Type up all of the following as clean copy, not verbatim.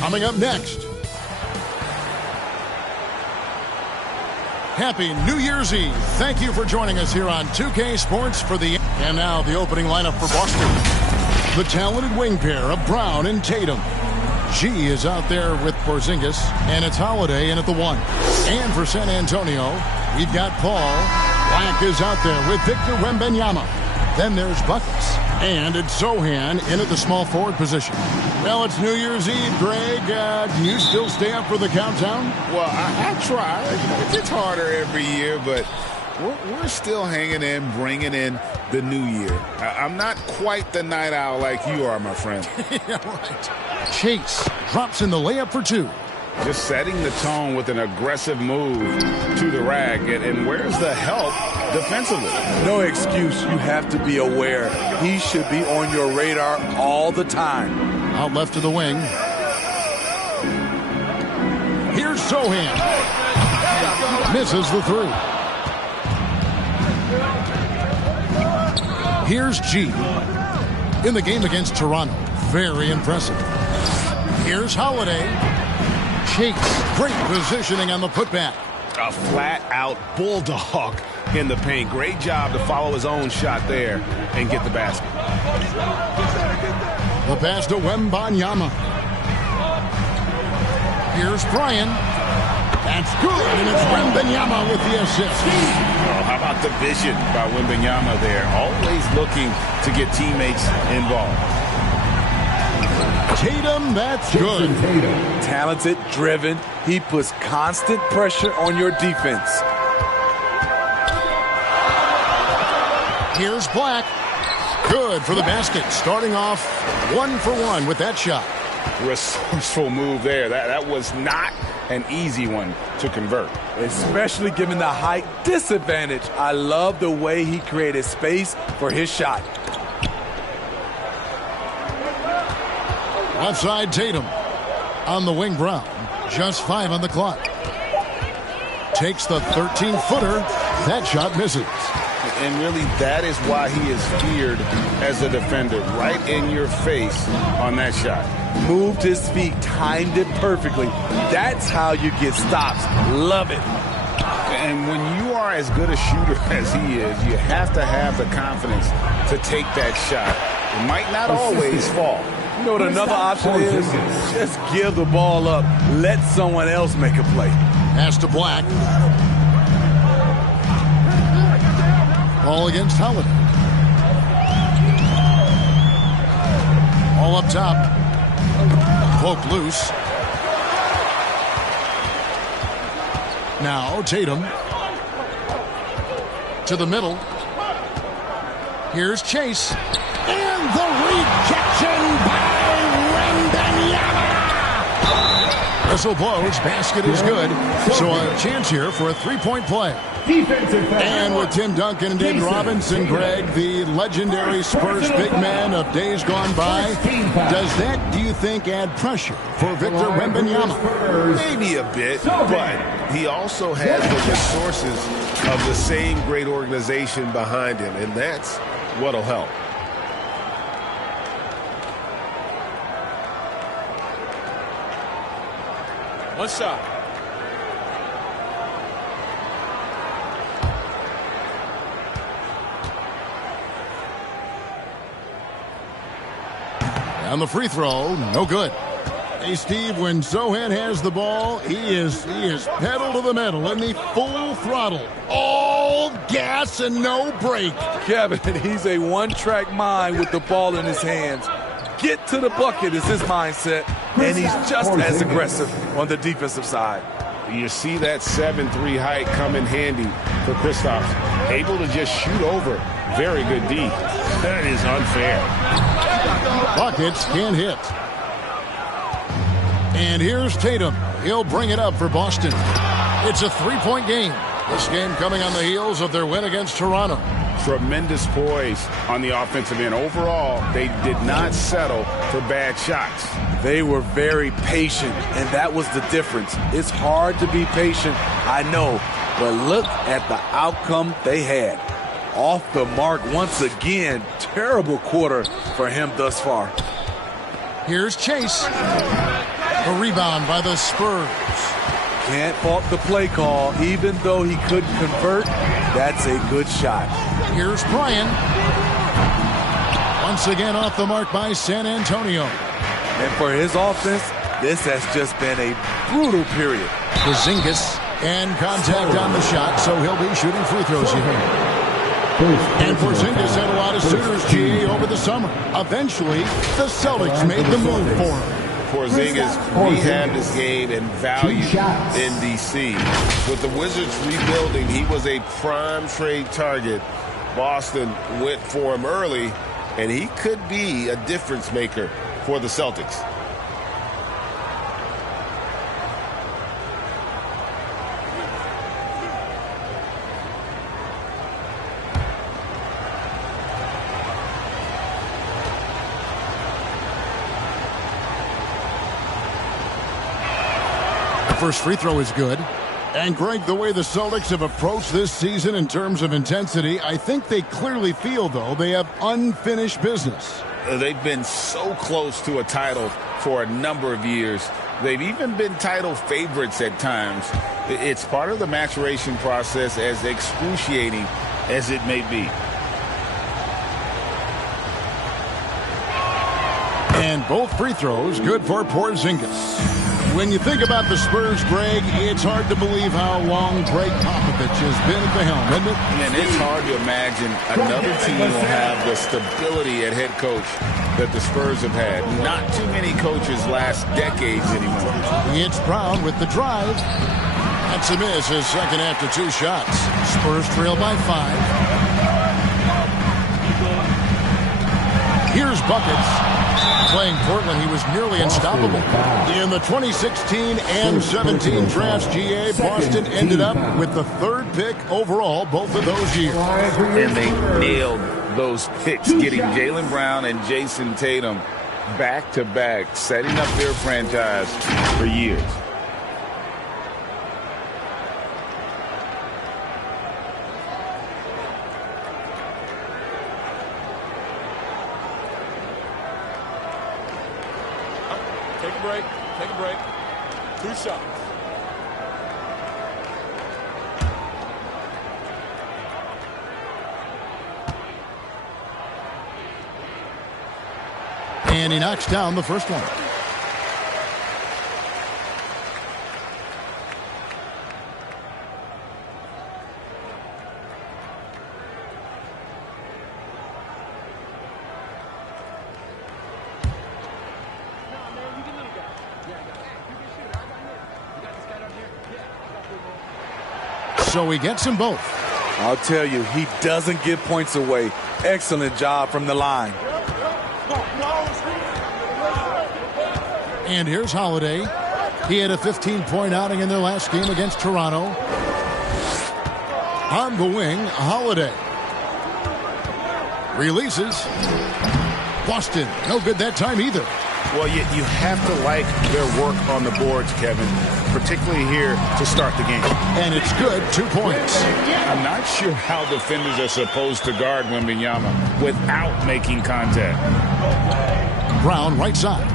Coming up next. Happy New Year's Eve. Thank you for joining us here on 2K Sports for the... And now the opening lineup for Boston. The talented wing pair of Brown and Tatum. G is out there with Porzingis, and it's Holiday in at the 1. And for San Antonio, we've got Paul. Black is out there with Victor Wembanyama. Then there's Buckets. And it's Zohan in at the small forward position. Well, it's New Year's Eve, Greg. Can you still stay up for the countdown? Well, I try. It gets harder every year, but we're still hanging in, bringing in the new year. I'm not quite the night owl like you are, my friend. Yeah, right. Chase drops in the layup for 2. Just setting the tone with an aggressive move to the rack. And where's the help defensively? No excuse. You have to be aware. He should be on your radar all the time. Out left to the wing. Here's Zohan. Misses the 3. Here's G. In the game against Toronto. Very impressive. Here's Holiday. Chase. Great positioning on the putback. A flat-out bulldog in the paint. Great job to follow his own shot there and get the basket. The pass to Wembanyama. Here's Bryan. That's good, and it's Wembanyama with the assist. Oh, how about the vision by Wembanyama there? Always looking to get teammates involved. Tatum, that's good. Talented, driven. He puts constant pressure on your defense. Here's Black. Good for the basket. Starting off 1 for 1 with that shot. Resourceful move there. That was not an easy one to convert. Especially given the height disadvantage. I love the way he created space for his shot. Left side Tatum. On the wing, Brown. Just 5 on the clock. Takes the 13-footer. That shot misses. And really, that is why he is feared as a defender. Right in your face on that shot. Moved his feet, timed it perfectly. That's how you get stops. Love it. And when you are as good a shooter as he is, you have to have the confidence to take that shot. It might not always fall. You know what another option is? Just give the ball up. Let someone else make a play. Pass to Black. Ball against Holiday. All up top. Poke loose. Now Tatum. To the middle. Here's Chase. And the rejection by Wembanyama. Whistle blows. Basket is good. So a chance here for a 3-point play. And with Tim Duncan and David Robinson, Greg, the legendary Spurs big man of days gone by, does that, do you think, add pressure for Victor Wembanyama? Maybe a bit, but he also has the resources of the same great organization behind him, and that's what'll help. Bos Sa. On the free throw, no good. Hey, Steve, when Zohan has the ball, he is pedal to the metal in the full throttle. All gas and no brake. Kevin, he's a one-track mind with the ball in his hands. Get to the bucket is his mindset, and he's just as aggressive on the defensive side. You see that 7-3 height come in handy for Kristaps. Able to just shoot over. Very good D. That is unfair. Buckets can't hit. And here's Tatum. He'll bring it up for Boston. It's a 3-point game. This game coming on the heels of their win against Toronto. Tremendous poise on the offensive end. Overall, they did not settle for bad shots. They were very patient, and that was the difference. It's hard to be patient, I know, but look at the outcome they had. Off the mark once again. Terrible quarter for him thus far. Here's Chase. The rebound by the Spurs. Can't fault the play call. Even though he couldn't convert, that's a good shot. Here's Bryant. Once again off the mark by San Antonio. And for his offense, this has just been a brutal period. Porzingis and contact on the shot, so he'll be shooting free throws here. And Porzingis had a lot of suitors, GA, over the summer. Eventually, the Celtics made the move for him. Porzingis rehabbed his game and value in D.C. With the Wizards rebuilding, he was a prime trade target. Boston went for him early, and he could be a difference maker for the Celtics. First free throw is good. And Greg, the way the Celtics have approached this season in terms of intensity, I think they clearly feel, though, they have unfinished business. They've been so close to a title for a number of years. They've even been title favorites at times. It's part of the maturation process, as excruciating as it may be. And both free throws good for Porzingis. When you think about the Spurs, Greg, it's hard to believe how long Greg Popovich has been at the helm, isn't it? And it's hard to imagine another team will have the stability at head coach that the Spurs have had. Not too many coaches last decades anymore. It's Brown with the drive. That's a miss, his second after 2 shots. Spurs trail by 5. Here's Buckets. Playing Portland, he was nearly unstoppable. In the 2016 and 17 drafts, GA, Boston ended up with the 3rd pick overall both of those years. And they nailed those picks, getting Jaylen Brown and Jason Tatum back-to-back, setting up their franchise for years. Take a break. 2 shots. And he knocks down the first one. So he gets them both. I'll tell you, he doesn't give points away. Excellent job from the line. And here's Holiday. He had a 15-point outing in their last game against Toronto. On the wing, Holiday. Releases. Boston, no good that time either. Well, you have to like their work on the boards, Kevin, particularly here to start the game. And it's good, 2 points. I'm not sure how defenders are supposed to guard Wembanyama without making contact. Brown, right side.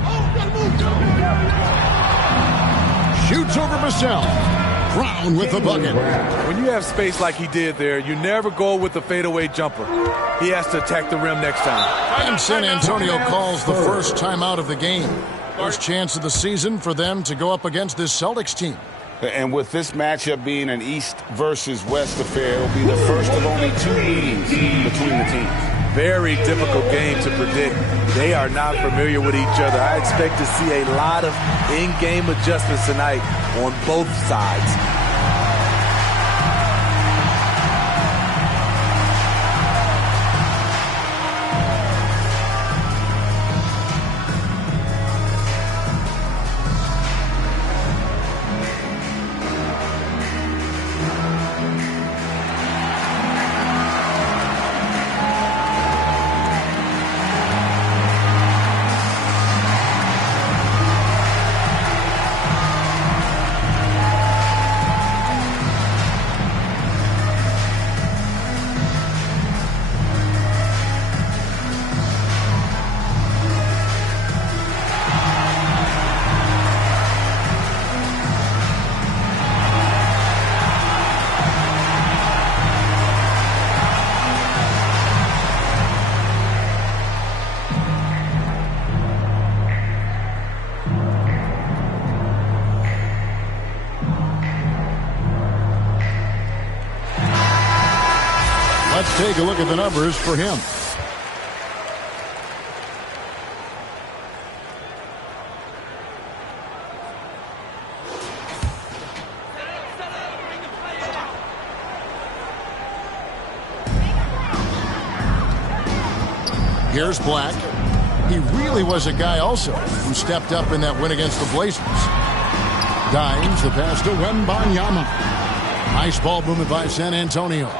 Shoots over Vassell. Brown with the bucket. When you have space like he did there, you never go with the fadeaway jumper. He has to attack the rim next time. And San Antonio calls the first timeout of the game. First chance of the season for them to go up against this Celtics team. And with this matchup being an East versus West affair, it will be the first of only 2 meetings between the teams. Very difficult game to predict. They are not familiar with each other. I expect to see a lot of in-game adjustments tonight on both sides. Let's take a look at the numbers for him. Here's Black. He really was a guy also who stepped up in that win against the Blazers. Dimes the pass to Wembanyama. Nice ball movement by San Antonio.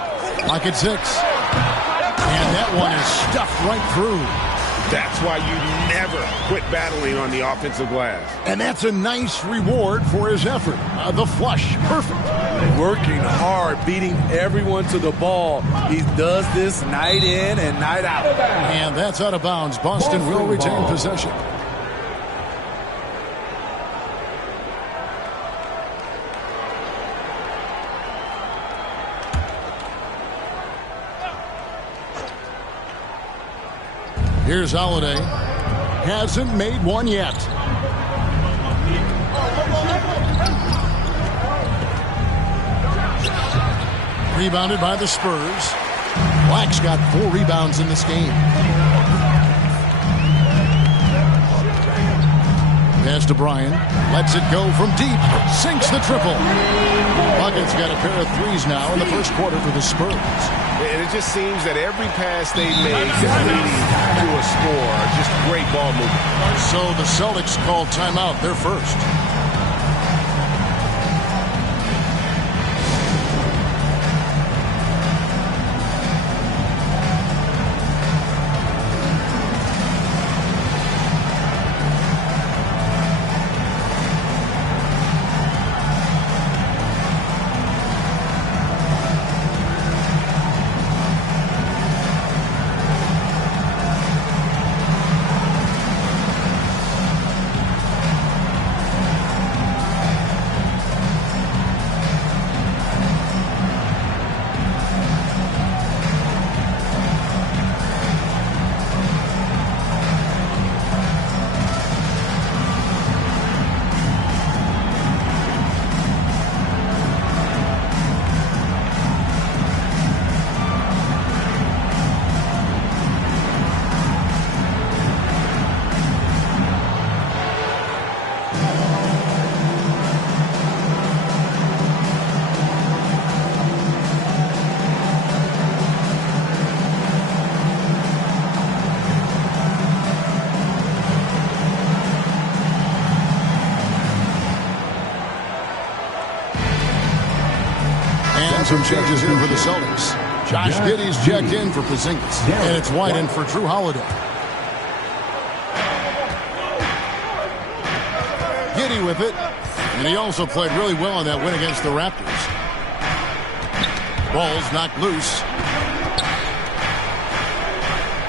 Pocket 6. And that one is stuffed right through. That's why you never quit battling on the offensive glass. And that's a nice reward for his effort. The flush, perfect. Working hard, beating everyone to the ball. He does this night in and night out. And that's out of bounds. Boston will retain possession. Here's Holiday. Hasn't made one yet. Rebounded by the Spurs. Black's got 4 rebounds in this game. Pass to Bryan. Lets it go from deep. Sinks the triple. Bucket's got a pair of threes now in the first quarter for the Spurs. And it just seems that every pass they make is leading to a score. Just great ball movement. So the Celtics called timeout. They're first. Some changes in for the Celtics. Josh Giddey's checked in for Porzingis. And it's White in for Drew Holiday. Giddey with it. And he also played really well in that win against the Raptors. Ball's knocked loose.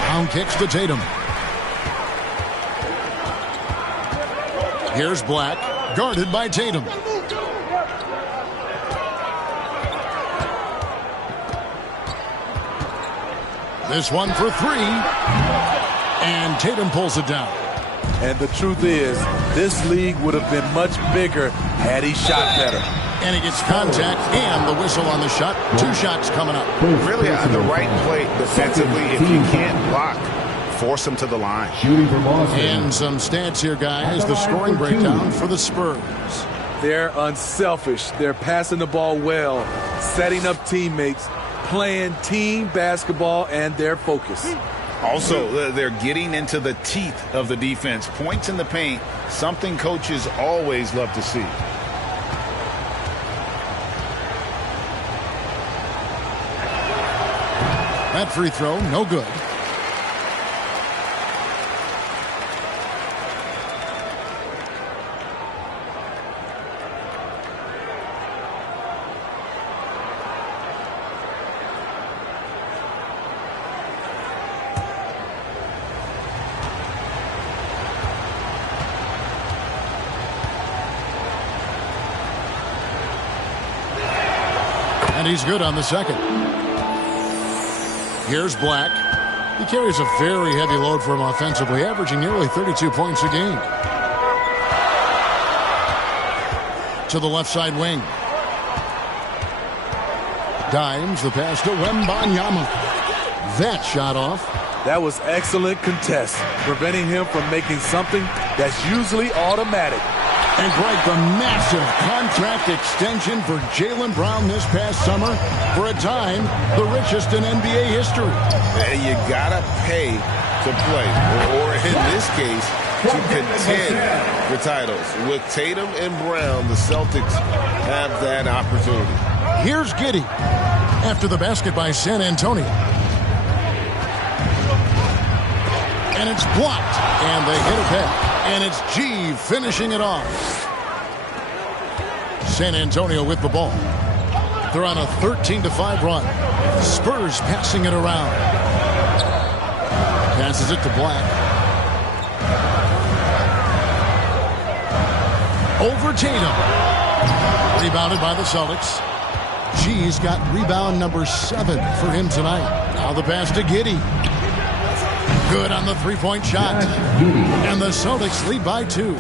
Down kicks to Tatum. Here's Black. Guarded by Tatum. This one for 3. And Tatum pulls it down. And the truth is, this league would have been much bigger had he shot better. And he gets contact and the whistle on the shot. 2 shots coming up. Really the right play defensively. If you can't block, force him to the line. And some stats here, guys. The scoring breakdown for the Spurs. They're unselfish. They're passing the ball well, setting up teammates, playing team basketball, and their focus. Also, they're getting into the teeth of the defense. Points in the paint, something coaches always love to see. That free throw, no good. And he's good on the second. Here's Black. He carries a very heavy load for him offensively, averaging nearly 32 points a game. To the left side wing. Dimes the pass to Wembanyama. that shot off. That was excellent contest, preventing him from making something that's usually automatic. And Greg, the massive contract extension for Jaylen Brown this past summer, for a time, the richest in NBA history. And you gotta pay to play, or in this case, to contend for titles. With Tatum and Brown, the Celtics have that opportunity. Here's Giddey after the basket by San Antonio. And it's blocked, and they hit it back. And it's G finishing it off. San Antonio with the ball. They're on a 13-5 run. Spurs passing it around. Passes it to Black. Over Tatum. Rebounded by the Celtics. G's got rebound number 7 for him tonight. Now the pass to Giddey. Good on the three-point shot. And the Celtics lead by 2.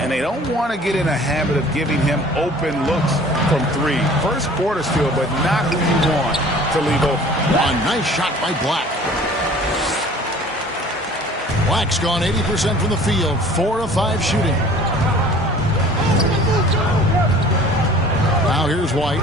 And they don't want to get in a habit of giving him open looks from 3. First quarter still, but not who you want to leave open. A nice shot by Black. Black's gone 80% from the field. 4 of 5 shooting. Now here's White.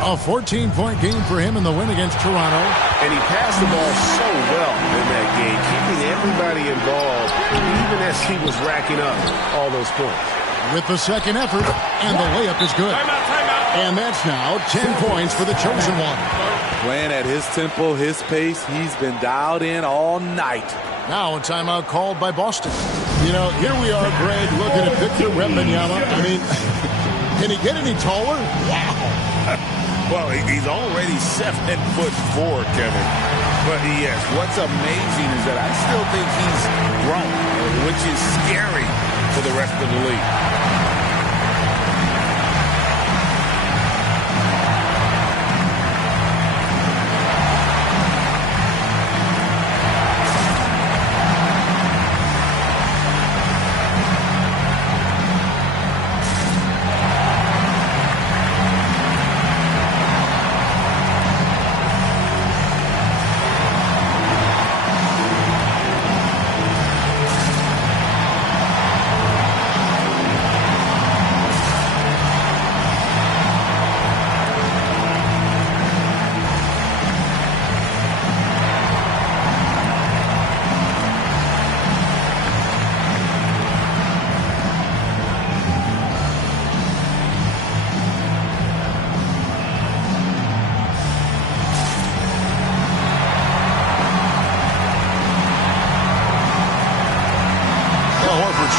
A 14-point game for him in the win against Toronto. And he passed the ball so well in that game, keeping everybody involved, even as he was racking up all those points. With the second effort, and the layup is good. And that's now 10 points for the chosen one. Playing at his tempo, his pace, he's been dialed in all night. Now a timeout called by Boston. You know, here we are, Greg, looking at Victor Wembanyama. I mean, can he get any taller? Wow. Well, he's already 7'4", Kevin. But yes, what's amazing is that I still think he's grown, which is scary for the rest of the league.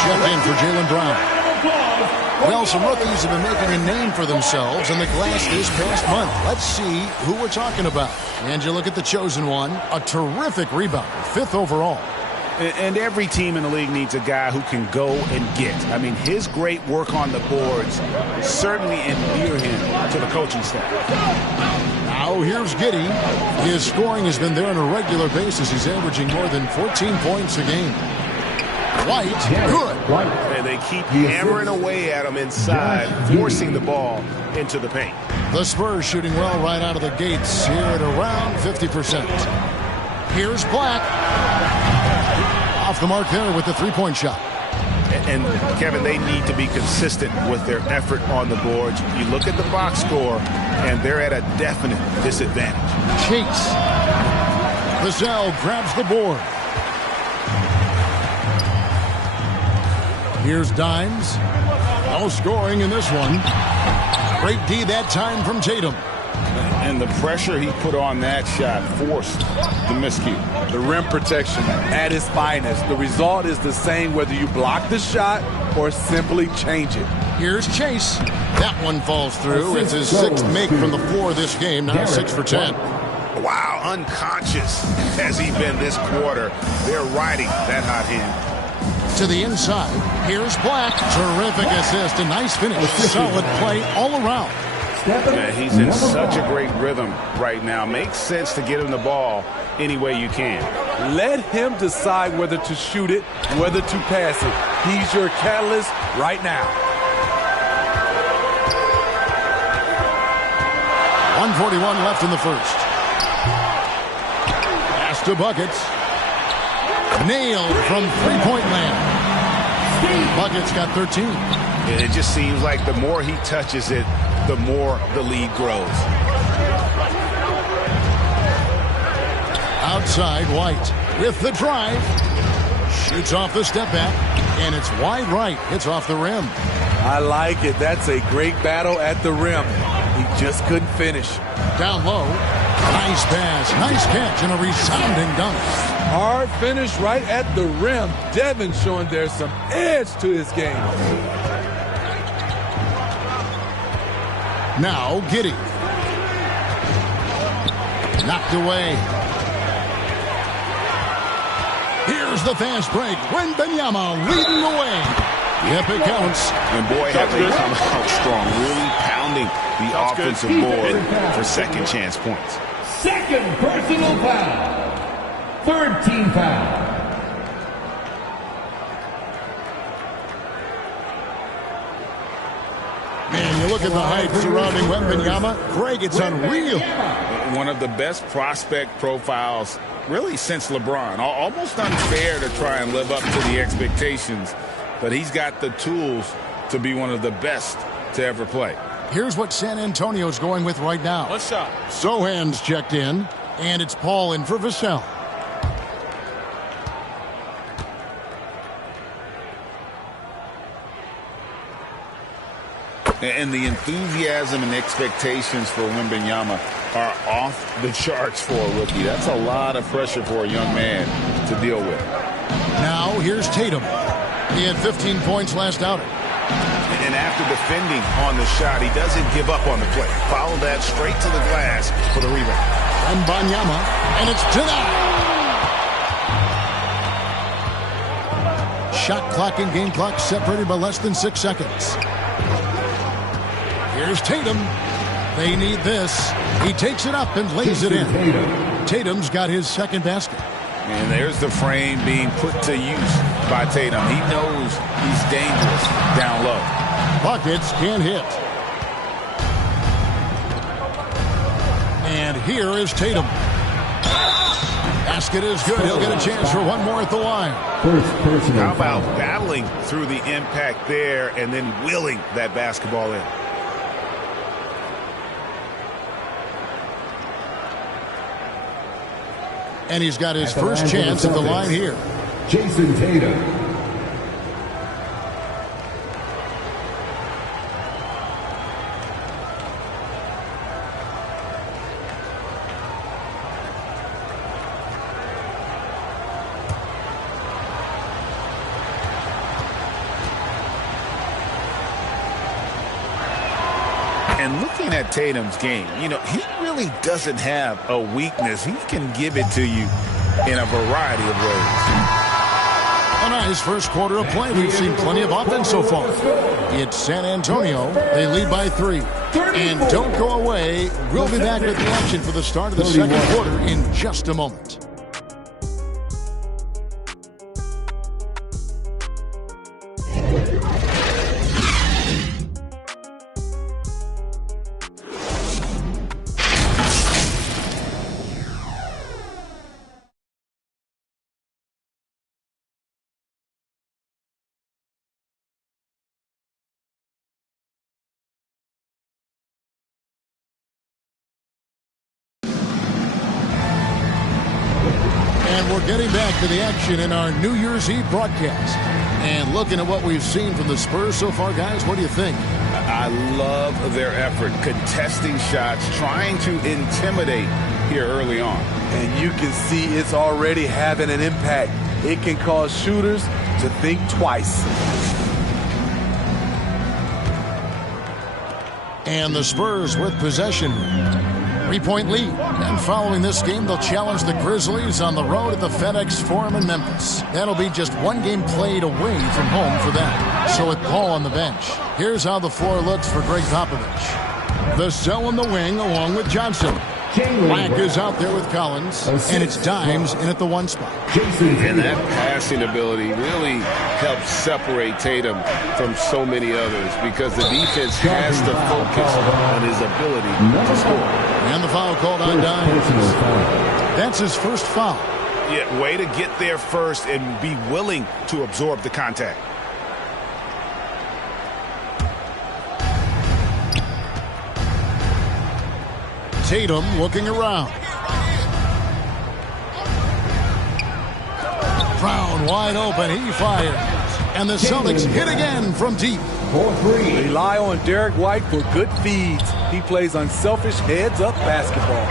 Check in for Jaylen Brown. Well, some rookies have been making a name for themselves in the glass this past month. Let's see who we're talking about. And you look at the chosen one, a terrific rebounder, 5th overall. And every team in the league needs a guy who can go and get. I mean, his great work on the boards certainly endear him to the coaching staff. Now here's Giddey. His scoring has been there on a regular basis. He's averaging more than 14 points a game. White, good. And they keep hammering away at him inside, forcing the ball into the paint. The Spurs shooting well right out of the gates here at around 50%. Here's Black. Off the mark there with the three-point shot. And, Kevin, they need to be consistent with their effort on the boards. You look at the box score, and they're at a definite disadvantage. Chase. Vassell grabs the board. Here's Dimes. No scoring in this one. Great D that time from Tatum. And the pressure he put on that shot forced the miscue. The rim protection at its finest. The result is the same whether you block the shot or simply change it. Here's Chase. That one falls through. It's his 6th make from the floor this game. Now 6 for 10. Wow, unconscious has he been this quarter. They're riding that hot hand. To the inside. Here's Black. Terrific assist. A nice finish. Solid play all around. Man, he's in such a great rhythm right now. Makes sense to get him the ball any way you can. Let him decide whether to shoot it, whether to pass it. He's your catalyst right now. 1:41 left in the first. Pass to Buckets. Nailed from three-point land. Buckets got 13. It just seems like the more he touches it, the more the lead grows. Outside, White with the drive. Shoots off the step back, and it's wide right. It's off the rim. I like it. That's a great battle at the rim. He just couldn't finish. Down low. Nice pass. Nice catch and a resounding dunk. Hard finish right at the rim. Devin showing there's some edge to his game. Now Giddey. Knocked away. Here's the fast break. Wembanyama leading the way. Yep, it counts. And boy, have they come out strong, really pounding the offensive board for second chance points. Second personal foul. Third team foul. Man, you look at the hype surrounding Wembanyama. Greg, it's unreal. One of the best prospect profiles really since LeBron. Almost unfair to try and live up to the expectations, but he's got the tools to be one of the best to ever play. Here's what San Antonio's going with right now. One shot. Sohan's checked in, and it's Paul in for Vassell. And the enthusiasm and expectations for Wembanyama are off the charts for a rookie. That's a lot of pressure for a young man to deal with. Now here's Tatum. He had 15 points last outing. And after defending on the shot, he doesn't give up on the play. Follow that straight to the glass for the rebound. Wembanyama, and it's denied. Shot clock and game clock separated by less than 6 seconds. Here's Tatum. They need this. He takes it up and lays it in. Tatum's got his second basket. And there's the frame being put to use by Tatum. He knows he's dangerous down low. Buckets can't hit. And here is Tatum. Basket is good. He'll get a chance for one more at the line. How about battling through the impact there and then willing that basketball in? And he's got his first chance at the line here. Jason Tatum. And looking at Tatum's game, you know, he really doesn't have a weakness. He can give it to you in a variety of ways. A nice first quarter of play. We've seen plenty of offense so far. It's San Antonio. They lead by 3. And don't go away. We'll be back with the action for the start of the second quarter in just a moment. And we're getting back to the action in our New Year's Eve broadcast. And looking at what we've seen from the Spurs so far, guys, what do you think? I love their effort, contesting shots, trying to intimidate here early on. And you can see it's already having an impact. It can cause shooters to think twice. And the Spurs with possession. 3-point lead. And following this game, they'll challenge the Grizzlies on the road at the FedEx Forum in Memphis. That'll be just one game played away from home for them. So with Paul on the bench, here's how the floor looks for Greg Popovich. Vassell in the wing along with Johnson. Black is out there with Collins, and it's Dimes in at the 1 spot. And that passing ability really helps separate Tatum from so many others because the defense has to focus on his ability to score. And the foul called on Dimes. That's his first foul. Yeah, way to get there first and be willing to absorb the contact. Tatum looking around. Brown wide open. He fires. And the Celtics hit again from deep. Rely on Derek White for good feeds. He plays unselfish heads-up basketball.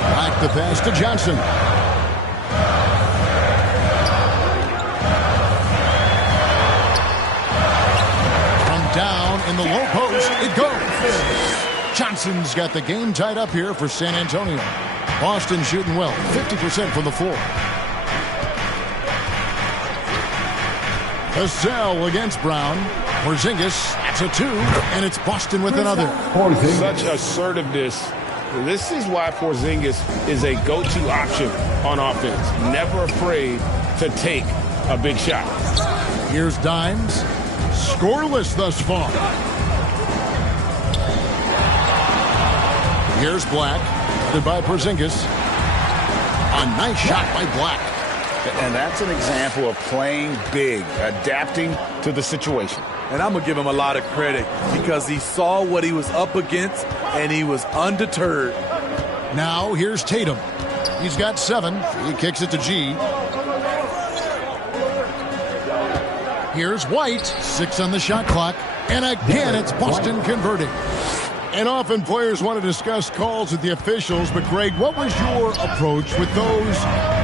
Back the pass to Johnson. From down in the low post, it goes. Johnson's got the game tied up here for San Antonio. Boston shooting well, 50% from the floor. Vassell against Brown. Porzingis, that's a 2, and it's Boston with another. Such assertiveness. This is why Porzingis is a go-to option on offense. Never afraid to take a big shot. Here's Dimes. Scoreless thus far. Here's Black. By Porzingis. A nice shot by Black. And that's an example of playing big, adapting to the situation. And I'm going to give him a lot of credit because he saw what he was up against and he was undeterred. Now here's Tatum. He's got 7. He kicks it to G. Here's White. 6 on the shot clock. And again, it's Boston converting. And often players want to discuss calls with the officials, but Greg, what was your approach with those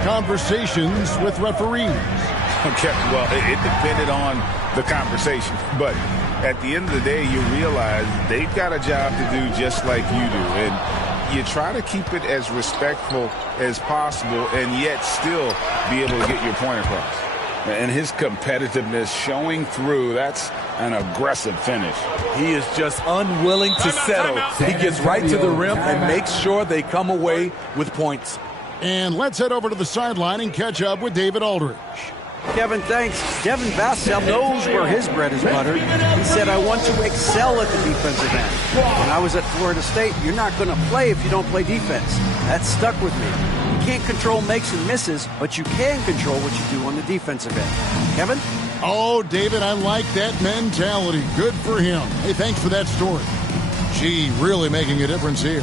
conversations with referees? Okay, well, it depended on the conversation, but at the end of the day, you realize they've got a job to do just like you do, and you try to keep it as respectful as possible and yet still be able to get your point across. And his competitiveness showing through, that's an aggressive finish. He is just unwilling to settle. He gets right to the rim and makes sure they come away with points. And let's head over to the sideline and catch up with David Aldridge. Kevin, thanks. Devin Vassell knows where his bread is buttered. He said, I want to excel at the defensive end. When I was at Florida State, you're not going to play if you don't play defense. That stuck with me. You can't control makes and misses, but you can control what you do on the defensive end. Kevin? Oh, David, I like that mentality. Good for him. Hey, thanks for that story. Gee, really making a difference here.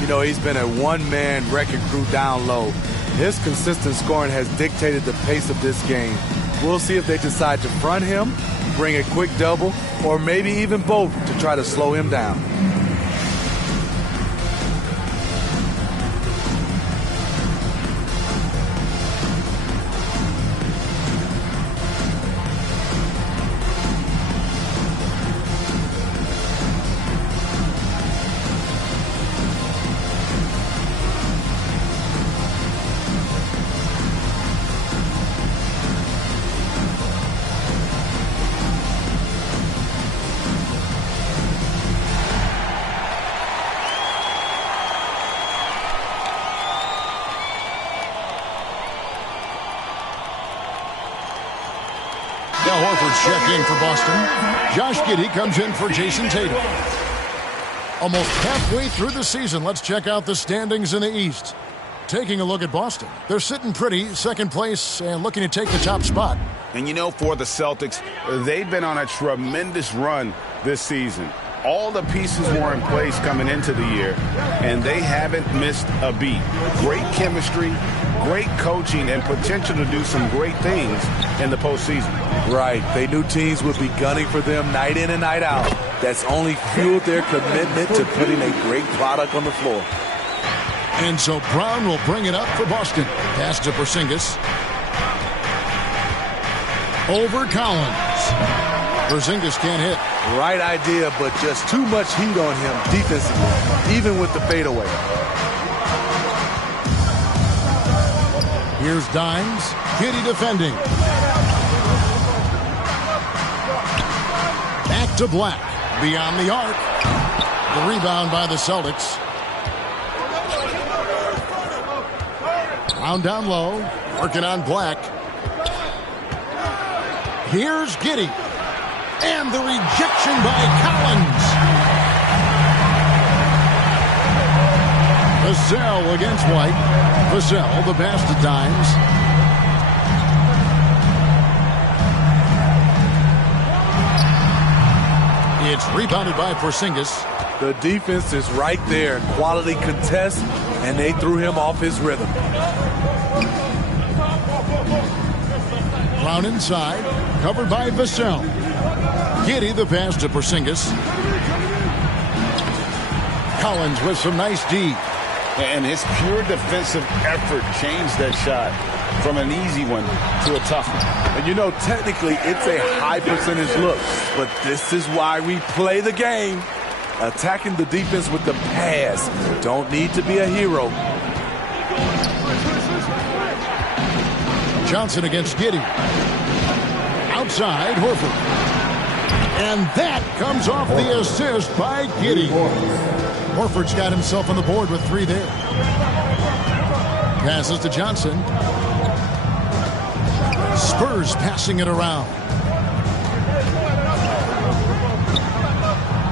You know, he's been a one-man wrecking crew down low. His consistent scoring has dictated the pace of this game. We'll see if they decide to front him, bring a quick double, or maybe even both to try to slow him down. Checked in for Boston. Josh Giddey comes in for Jason Tatum. Almost halfway through the season, let's check out the standings in the East. Taking a look at Boston. They're sitting pretty, second place, and looking to take the top spot. And you know, for the Celtics, they've been on a tremendous run this season. All the pieces were in place coming into the year, and they haven't missed a beat. Great chemistry, great coaching, and potential to do some great things in the postseason. Right. They knew teams would be gunning for them night in and night out. That's only fueled their commitment to putting a great product on the floor. And so Brown will bring it up for Boston. Pass to Porzingis. Over Collins. Porzingis can't hit. Right idea, but just too much heat on him defensively, even with the fadeaway. Here's Dimes. Giddey defending. Back to Black. Beyond the arc. The rebound by the Celtics. Brown down low. Working on Black. Here's Giddey. And the rejection by Collins. Vassell against White. Vassell, the pass to Dimes. It's rebounded by Porzingis. The defense is right there. Quality contest, and they threw him off his rhythm. Brown inside, covered by Vassell. Giddey, the pass to Porzingis. Collins with some nice D. And his pure defensive effort changed that shot from an easy one to a tough one. And you know, technically, it's a high percentage look, but this is why we play the game. Attacking the defense with the pass. Don't need to be a hero. Johnson against Giddey. Outside, Horford. And that comes off the assist by Giddey. Horford's got himself on the board with 3 there. Passes to Johnson. Spurs passing it around.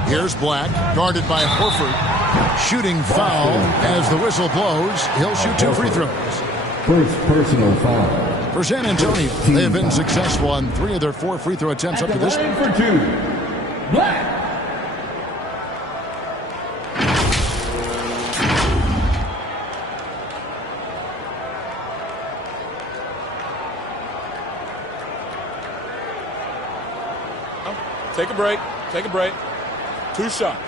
Here's Black, guarded by Horford. Shooting foul as the whistle blows. He'll shoot 2 free throws. First personal foul. For San Antonio, they have been successful on 3 of their 4 free throw attempts up to this point. For 2, Black. Take a break. Take a break. 2 shots.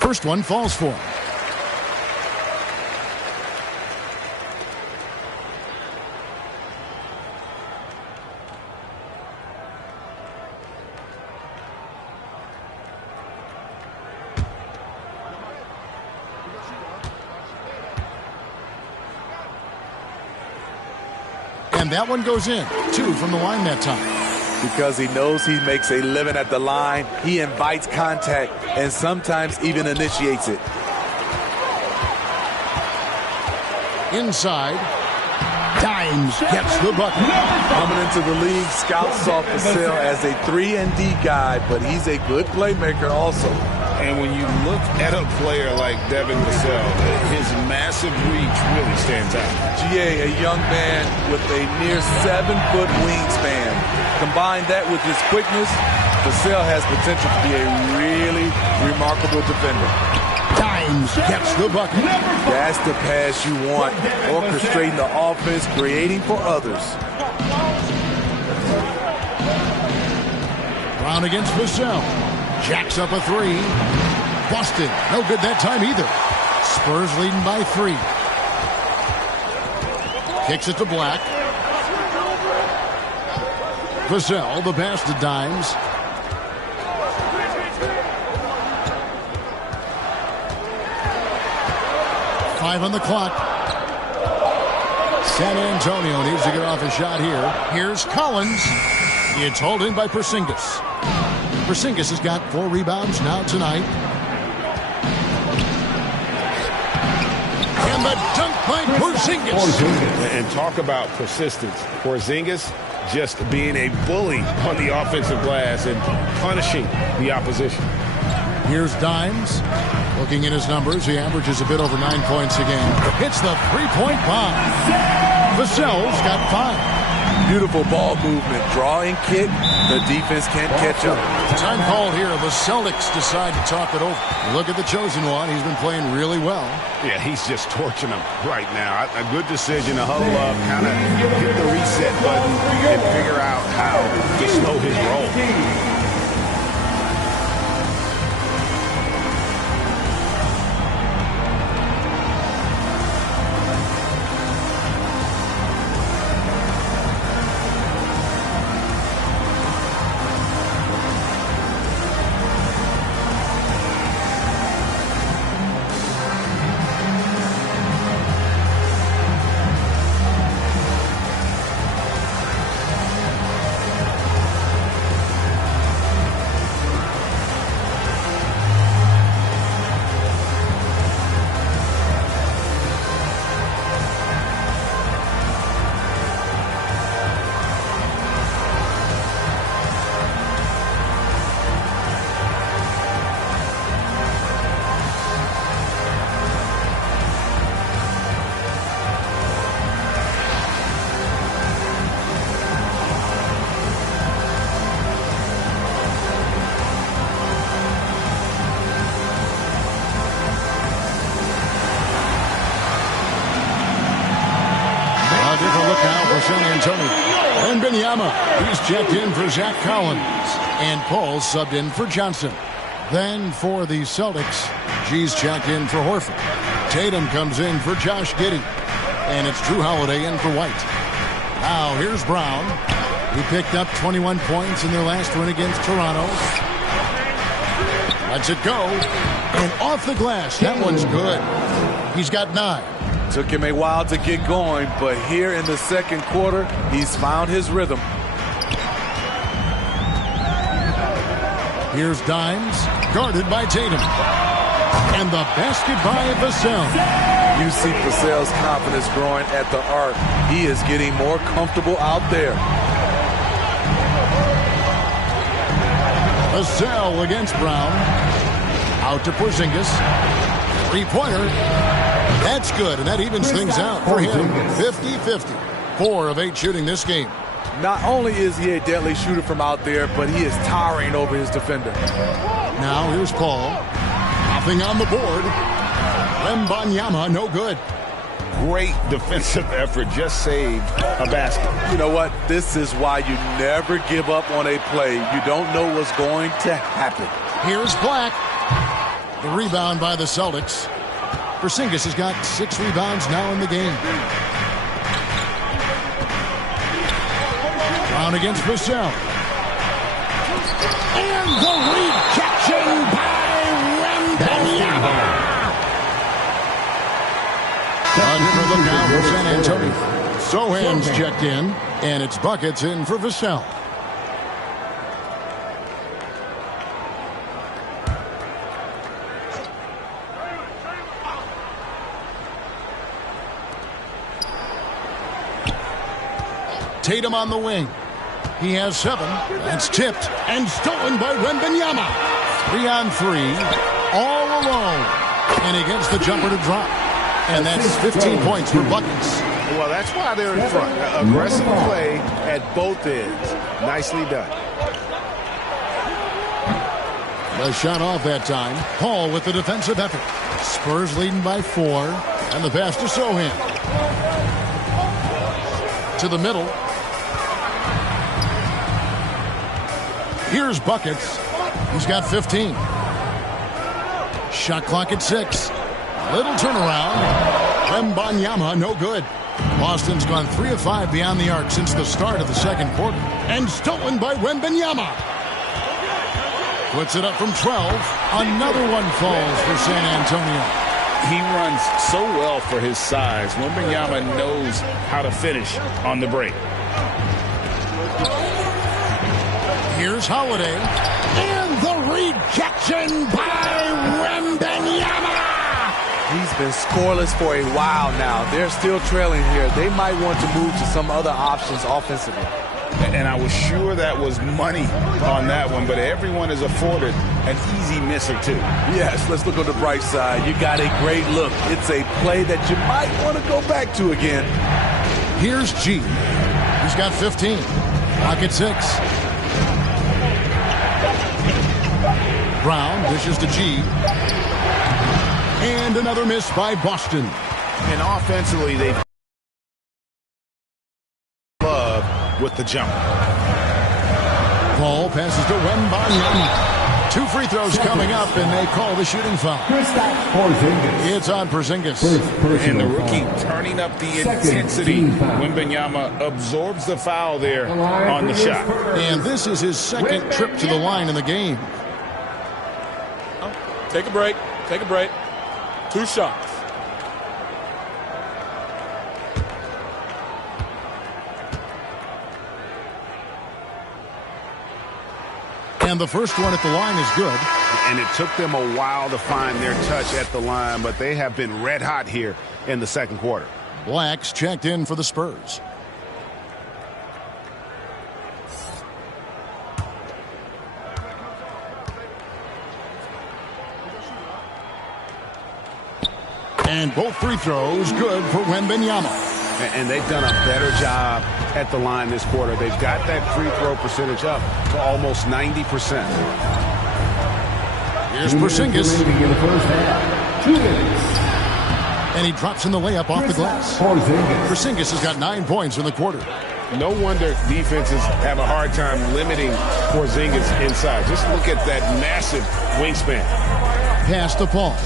First one falls for him. And that one goes in. 2 from the line that time. Because he knows he makes a living at the line, he invites contact and sometimes even initiates it. Inside. Dimes gets the bucket. Coming into the league, scouts saw Vassell as a 3-and-D guy, but he's a good playmaker also. And when you look at a player like Devin Vassell, his massive reach really stands out. GA, a young man with a near 7-foot wingspan. Combine that with his quickness, Vassell has potential to be a really remarkable defender. Dimes gets the bucket. That's the pass you want. Orchestrating the offense, creating for others. Brown against Vassell. Jacks up a 3. Busted. No good that time either. Spurs leading by 3. Kicks it to Black. Vassell, the pass to Dimes. Five on the clock. San Antonio needs to get off a shot here. Here's Collins. It's hauled in by Porzingis. Porzingis has got 4 rebounds now tonight. And the dunk by Porzingis. And talk about persistence. Porzingis just being a bully on the offensive glass and punishing the opposition. Here's Dimes. Looking at his numbers, he averages a bit over 9 points a game. Hits the 3-point bomb. Vassell's got 5. Beautiful ball movement. Draw and kick. The defense can't catch up. Time called here. The Celtics decide to talk it over. Look at the chosen one. He's been playing really well. Yeah, he's just torching them right now. A good decision to huddle up, kind of hit the reset button, and figure out how to slow his roll. a look now for San Antonio. And Wembanyama, he's checked in for Zach Collins. And Paul subbed in for Johnson. Then for the Celtics, G's checked in for Horford. Tatum comes in for Josh Giddey. And it's Drew Holiday in for White. Now here's Brown. He picked up 21 points in their last win against Toronto. Lets it go. And off the glass. That one's good. He's got 9. Took him a while to get going, but here in the second quarter, he's found his rhythm. Here's Dimes, guarded by Tatum. And the basket by Vassell. You see Vassell's confidence growing at the arc. He is getting more comfortable out there. Vassell against Brown. Out to Porzingis. Three-pointer. That's good, and that evens things out for him. 50-50. 4 of 8 shooting this game. Not only is he a deadly shooter from out there, but he is towering over his defender. Now here's Paul. Nothing on the board. Wembanyama, no good. Great defensive effort. Just saved a basket. You know what? This is why you never give up on a play. You don't know what's going to happen. Here's Black. The rebound by the Celtics. Porzingis has got 6 rebounds now in the game. Brown against Vassell. And the rejection by Wembanyama. A different look now for San Antonio. Sohan's checked in, and it's buckets in for Vassell. Tatum on the wing. He has 7. That's tipped and stolen by Wembanyama. 3-on-3, all alone. And he gets the jumper to drop. And that's 15 points for buckets. Well, that's why they're in front. Aggressive play at both ends. Nicely done. The shot off that time. Paul with the defensive effort. Spurs leading by 4. And the pass to Sohan. To the middle. Here's buckets. He's got 15. Shot clock at 6. Little turnaround. Wembanyama, no good. Boston's gone 3 of 5 beyond the arc since the start of the second quarter. And stolen by Wembanyama. Puts it up from 12. Another one falls for San Antonio. He runs so well for his size. Wembanyama knows how to finish on the break. Here's Holiday. And the rejection by Wembanyama. He's been scoreless for a while now. They're still trailing here. They might want to move to some other options offensively. And I was sure that was money on that one, but everyone is afforded an easy miss or 2. Yes, let's look on the bright side. You got a great look. It's a play that you might want to go back to again. Here's G. He's got 15. Pocket 6. Brown dishes to G. And another miss by Boston. And offensively, they love with the jump. Paul passes to Wembanyama. 2 free throws coming up, and they call the shooting foul. It's on Porzingis. And the rookie turning up the intensity. Wembanyama absorbs the foul there on the shot. And this is his second trip to the line in the game. Take a break. Take a break. 2 shots. And the first one at the line is good. And it took them a while to find their touch at the line, but they have been red hot here in the second quarter. Black's checked in for the Spurs. And both free throws good for Wembanyama. And they've done a better job at the line this quarter. They've got that free throw percentage up to almost 90%. Here's Porzingis. And he drops in the layup off the glass. Porzingis has got 9 points in the quarter. No wonder defenses have a hard time limiting Porzingis inside. Just look at that massive wingspan. Pass to Paul.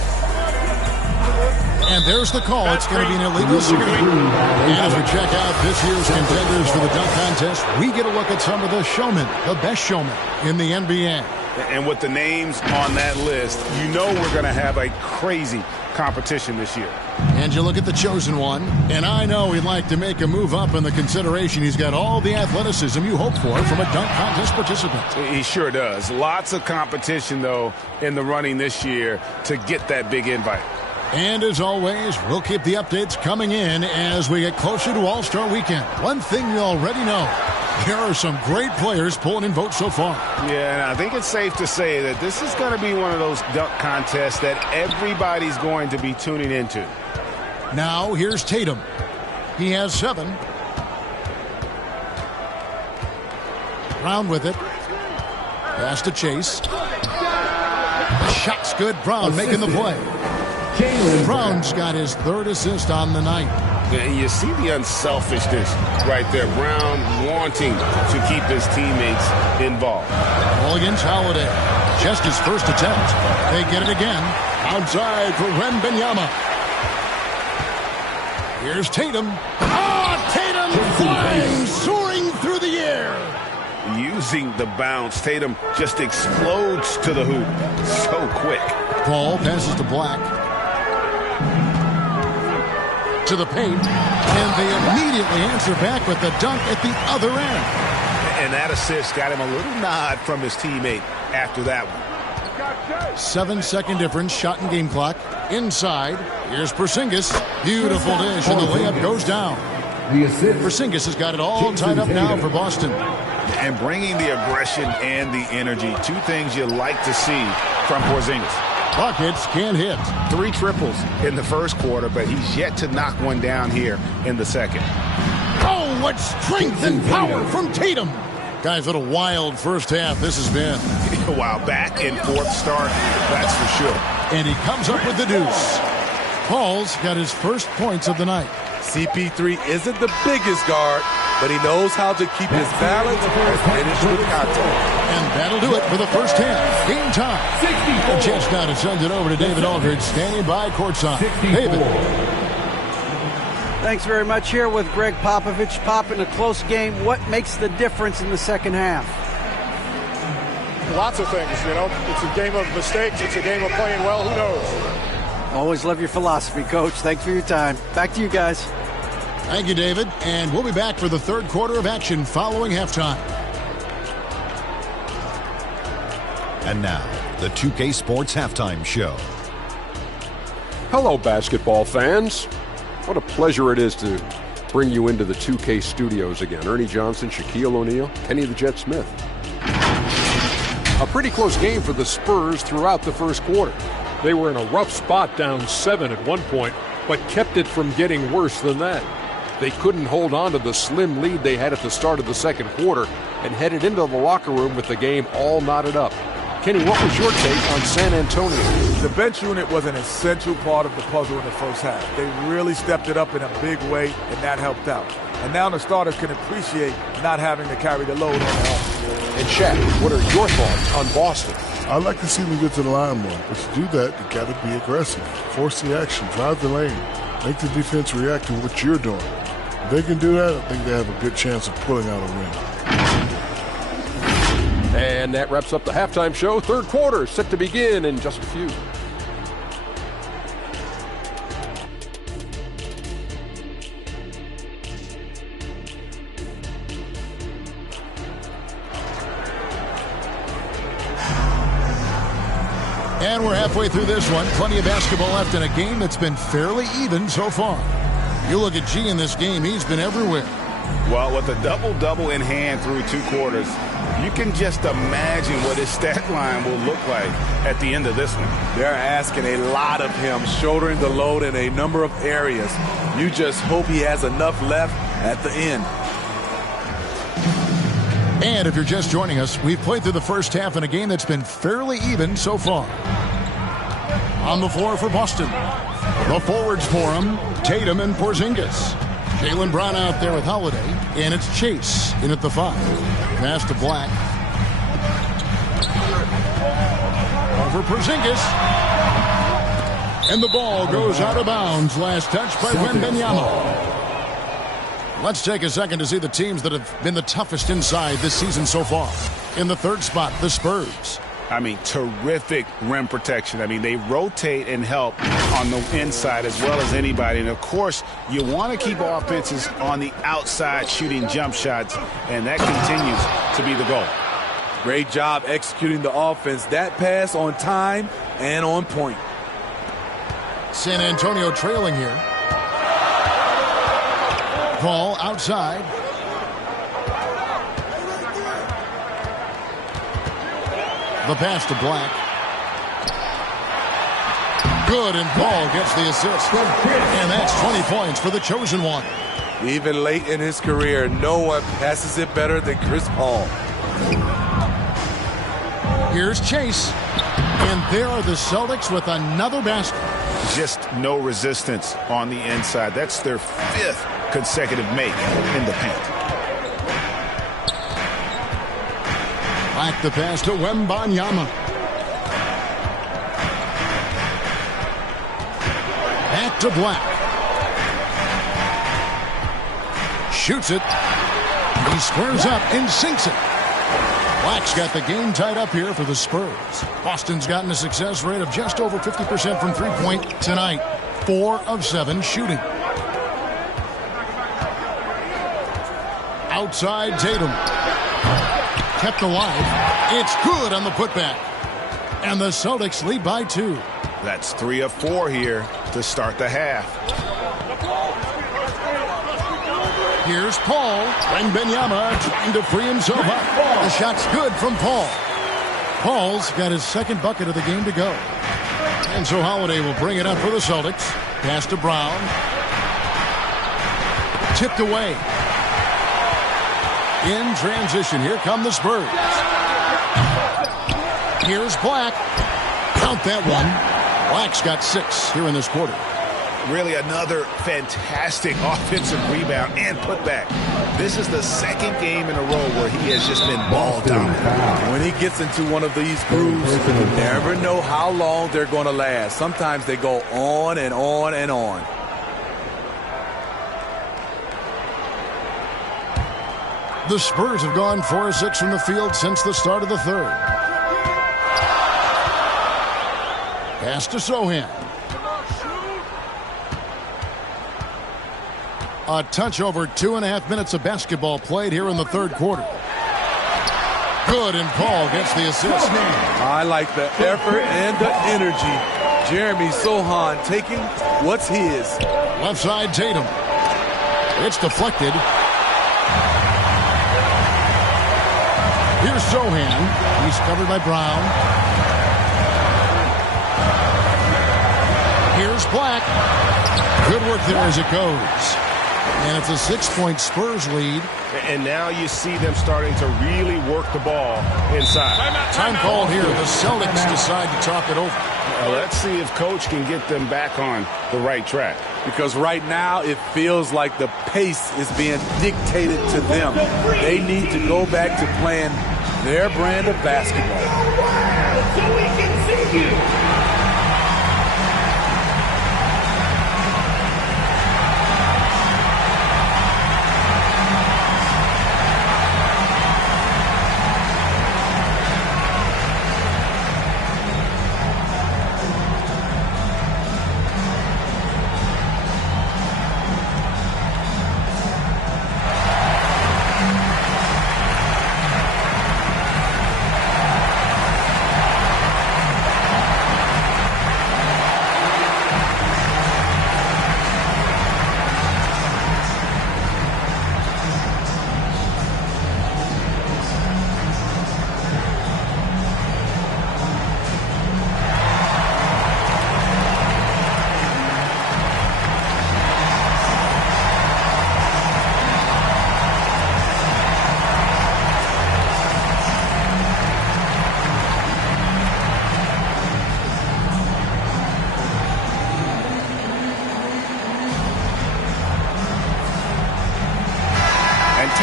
And there's the call. It's going to be an illegal screen. And as we check out this year's contenders for the dunk contest, we get a look at some of the showmen, the best showmen in the NBA. And with the names on that list, you know we're going to have a crazy competition this year. And you look at the chosen one, and I know he'd like to make a move up in the consideration. He's got all the athleticism you hope for from a dunk contest participant. He sure does. Lots of competition, though, in the running this year to get that big invite. And as always, we'll keep the updates coming in as we get closer to All-Star Weekend. One thing you already know, there are some great players pulling in votes so far. Yeah, and I think it's safe to say that this is going to be one of those dunk contests that everybody's going to be tuning into. Now, here's Tatum. He has 7. Brown with it. Pass to Chase. The shot's good. Brown making the play. Brown's got his 3rd assist on the night. And you see the unselfishness right there. Brown wanting to keep his teammates involved. Ball against Holiday. Just his first attempt. They get it again. Outside for Wembanyama. Here's Tatum. Tatum flying, soaring through the air. Using the bounce, Tatum just explodes to the hoop so quick. Paul passes to Black. To the paint, and they immediately answer back with the dunk at the other end. And that assist got him a little nod from his teammate after that one. 7-second difference, shot and game clock. Inside, here's Porzingis. Beautiful dish, and the layup goes down. Porzingis has got it all tied up now for Boston. And bringing the aggression and the energy, 2 things you like to see from Porzingis. Buckets can't hit. 3 triples in the first quarter, but he's yet to knock one down here in the second. Oh, what strength and power from Tatum. Guys, what a wild first half this has been. Wow, back and forth start, that's for sure. And he comes up with the deuce. Paul's got his first points of the night. CP3 isn't the biggest guard, but he knows how to keep his balance and finish with contact. And that'll do it for the first half. Game time. A chance now to send it over to David Aldridge, standing by courtside. David. Thanks very much. Here with Greg Popovich. Pop, in a close game, what makes the difference in the second half? Lots of things, you know. It's a game of mistakes. It's a game of playing well. Who knows? Always love your philosophy, Coach. Thanks for your time. Back to you guys. Thank you, David. And we'll be back for the 3rd quarter of action following halftime. And now, the 2K Sports Halftime Show. Hello, basketball fans. What a pleasure it is to bring you into the 2K studios again. Ernie Johnson, Shaquille O'Neal, Kenny the Jet Smith. A pretty close game for the Spurs throughout the first quarter. They were in a rough spot, down 7 at one point, but kept it from getting worse than that. They couldn't hold on to the slim lead they had at the start of the second quarter and headed into the locker room with the game all knotted up. Kenny, what was your take on San Antonio? The bench unit was an essential part of the puzzle in the first half. They really stepped it up in a big way, and that helped out. And now the starters can appreciate not having to carry the load on their own. And Shaq, what are your thoughts on Boston? I'd like to see them get to the line more, but to do that, you got to be aggressive. Force the action, drive the lane, make the defense react to what you're doing. If they can do that, I think they have a good chance of pulling out a win. And that wraps up the halftime show. 3rd quarter set to begin in just a few. And we're halfway through this one. Plenty of basketball left in a game that's been fairly even so far. You look at G in this game, he's been everywhere. Well, with a double-double in hand through 2 quarters, you can just imagine what his stat line will look like at the end of this one. They're asking a lot of him, shouldering the load in a number of areas. You just hope he has enough left at the end. And if you're just joining us, we've played through the first half in a game that's been fairly even so far. On the floor for Boston, The forwards for him, Tatum and Porzingis. Jaylen Brown out there with Holiday, and it's Chase in at the 5. Pass to Black. Over Porzingis. And the ball goes out of bounds. Last touch by Wembanyama. Let's take a second to see the teams that have been the toughest inside this season so far. In the third spot, the Spurs. I mean, terrific rim protection. I mean, they rotate and help on the inside as well as anybody. And, of course, you want to keep offenses on the outside shooting jump shots, and that continues to be the goal. Great job executing the offense. That pass on time and on point. San Antonio trailing here. Ball outside. The pass to Black. Good, and Paul gets the assist. And that's 20 points for the chosen one. Even late in his career, no one passes it better than Chris Paul. Here's Chase. And there are the Celtics with another basket. Just no resistance on the inside. That's their 5th consecutive make in the paint. Black the pass to Wembanyama. Back to Black. Shoots it. He squares up and sinks it. Black's got the game tied up here for the Spurs. Boston's gotten a success rate of just over 50% from three-point tonight. 4 of 7 shooting. Outside Tatum. Kept alive. It's good on the putback. And the Celtics lead by 2. That's 3 of 4 here to start the half. Here's Paul. Wembanyama trying to free himself up. The shot's good from Paul. Paul's got his 2nd bucket of the game to go. And so Holiday will bring it up for the Celtics. Pass to Brown. Tipped away. In transition, here come the Spurs. Here's Black. Count that one. Black's got 6 here in this quarter. Really another fantastic offensive rebound and putback. This is the 2nd game in a row where he has just been ball dominant. When he gets into one of these grooves, you never know how long they're going to last. Sometimes they go on and on and on. The Spurs have gone 4 of 6 from the field since the start of the 3rd. Pass to Sohan. A touch over 2.5 minutes of basketball played here in the 3rd quarter. Good, and Paul gets the assist. I like the effort and the energy. Jeremy Sohan taking what's his. Left side Tatum. It's deflected. Here's Sohan. He's covered by Brown. Here's Black. Good work there as it goes. And it's a 6-point Spurs lead. And now you see them starting to really work the ball inside. Time called here. The Celtics decide to talk it over. Well, let's see if Coach can get them back on the right track. Because right now it feels like the pace is being dictated to them. They need to go back to playing their brand of basketball. So we can see you.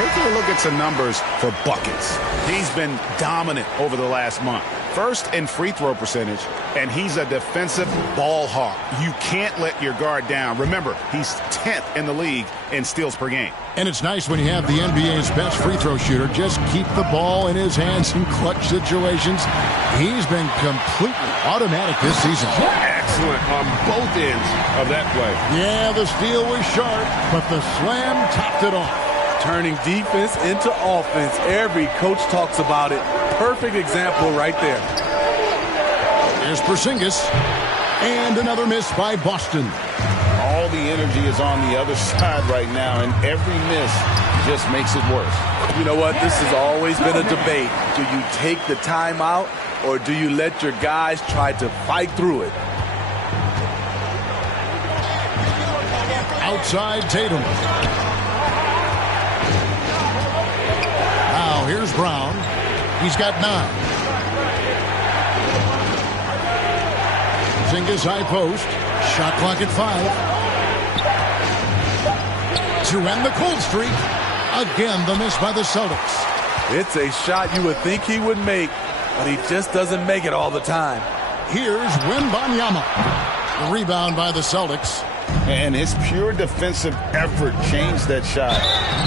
taking a look at some numbers for buckets. He's been dominant over the last month. First in free throw percentage, and he's a defensive ball hawk. You can't let your guard down. Remember, he's 10th in the league in steals per game. And it's nice when you have the NBA's best free throw shooter just keep the ball in his hands in clutch situations. He's been completely automatic this season. Excellent on both ends of that play. Yeah, the steal was sharp, but the slam topped it off. Turning defense into offense. Every coach talks about it. Perfect example right there. There's Porzingis. And another miss by Boston. All the energy is on the other side right now, and every miss just makes it worse. You know what? This has always been a debate. Do you take the timeout, or do you let your guys try to fight through it? Outside Tatum. Now here's Brown. He's got 9. Porzingis high post. Shot clock at 5. To end the cold streak. Again, the miss by the Celtics. It's a shot you would think he would make, but he just doesn't make it all the time. Here's Wembanyama. The rebound by the Celtics. And his pure defensive effort changed that shot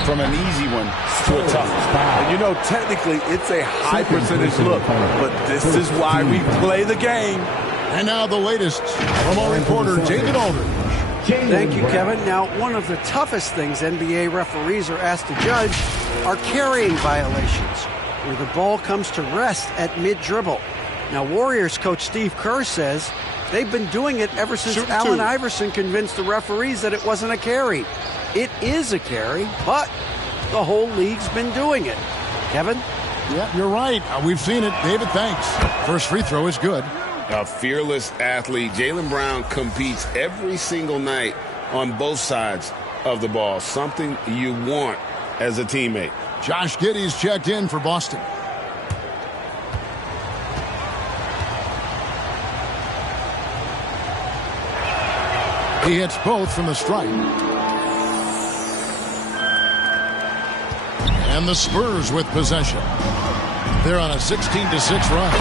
from an easy one to a tough one. And you know, technically, it's a high percentage look, but this is why we play the game. And now the latest from our reporter, David Aldridge. Thank you, Kevin. Now, one of the toughest things NBA referees are asked to judge are carrying violations, where the ball comes to rest at mid-dribble. Now, Warriors coach Steve Kerr says they've been doing it ever since Allen Iverson convinced the referees that it wasn't a carry. It is a carry, but the whole league's been doing it. Kevin? Yeah, you're right. We've seen it. David, thanks. First free throw is good. A fearless athlete. Jaylen Brown competes every single night on both sides of the ball. Something you want as a teammate. Josh Giddey's checked in for Boston. He hits both from the stripe. And the Spurs with possession. They're on a 16-6 run.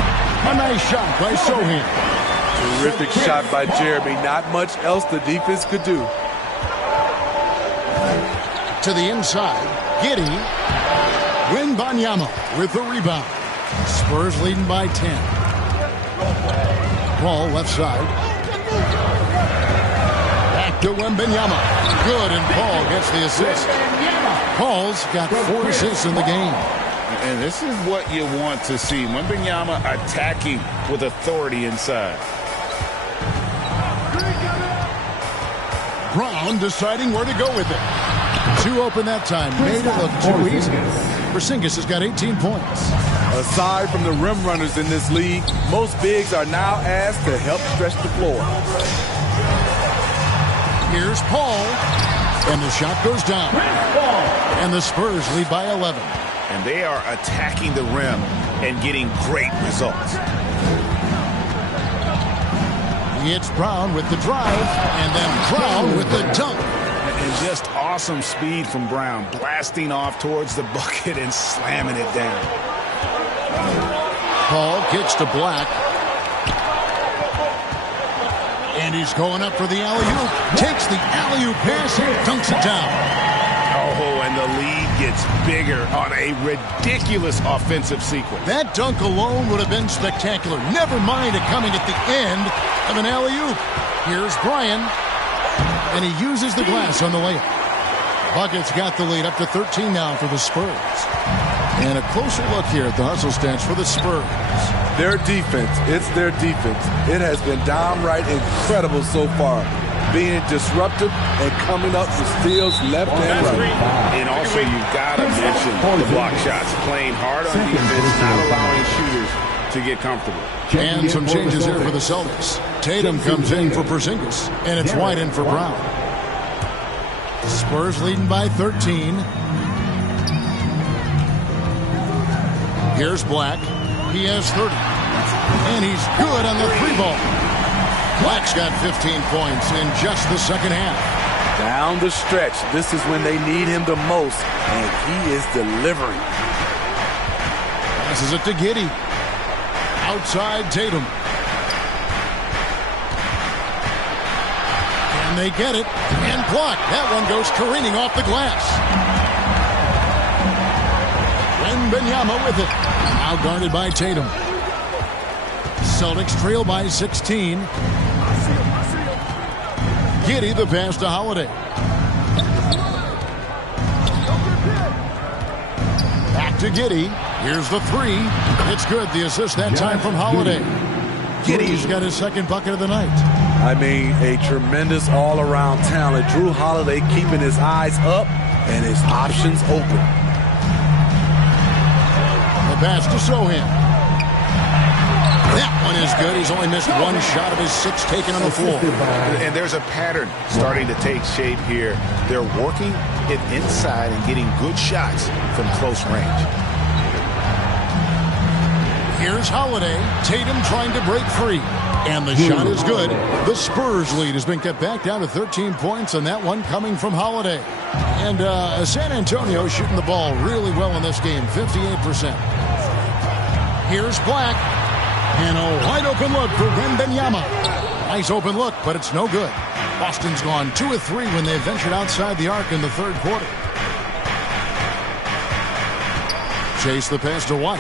A nice shot by Sohan. Terrific shot by Jeremy. Not much else the defense could do. To the inside. Giddey. Wembanyama with the rebound. Spurs leading by 10. Paul left side. Back to Wembanyama. Good, and Paul gets the assist. Paul's got 4 assists in the game. And this is what you want to see. Wembanyama attacking with authority inside. Brown deciding where to go with it. Too open that time. Made it look too easy. Porzingis has got 18 points. Aside from the rim runners in this league, most bigs are now asked to help stretch the floor. Here's Paul. And the shot goes down. And the Spurs lead by 11. And they are attacking the rim and getting great results. It's Brown with the drive, and then Brown with the dunk. And just awesome speed from Brown, blasting off towards the bucket and slamming it down. Paul kicks to Black. And he's going up for the alley-oop. Takes the alley-oop pass and dunks it down. Oh, and the lead gets bigger on a ridiculous offensive sequence. That dunk alone would have been spectacular. Never mind it coming at the end of an alley-oop. Here's Bryan, and he uses the glass on the layup. Bucket's got the lead up to 13 now for the Spurs. And a closer look here at the hustle stats for the Spurs. Their defense, it's their defense. It has been downright incredible so far. Being disruptive and coming up with steals left and right. And also, you've got to mention the block shots. Playing hard on defense, not allowing shooters to get comfortable. And some changes here for the Celtics. Tatum comes in for Porzingis, and it's White in for Brown. Spurs leading by 13. Here's Black. He has 30. And he's good on the 3 ball. Black's got 15 points in just the second half. Down the stretch, this is when they need him the most, and he is delivering. Passes it to Giddey. Outside Tatum. And they get it and block. That one goes careening off the glass. Wembanyama with it. Now guarded by Tatum. Celtics trail by 16. Giddey the pass to Holiday. Back to Giddey. Here's the three. It's good. The assist that time from Holiday. Giddey's got his second bucket of the night. I mean, a tremendous all-around talent. Drew Holiday keeping his eyes up and his options open. The pass to Sohan. That one is good. He's only missed one shot of his 6 taken on the floor. And there's a pattern starting to take shape here. They're working it inside and getting good shots from close range. Here's Holiday. Tatum trying to break free. And the shot is good. The Spurs lead has been kept back down to 13 points, and that one coming from Holiday. And San Antonio shooting the ball really well in this game, 58%. Here's Black. And a wide open look for Wembanyama. Nice open look, but it's no good. Boston's gone 2 of 3 when they ventured outside the arc in the third quarter. Chase the pass to White.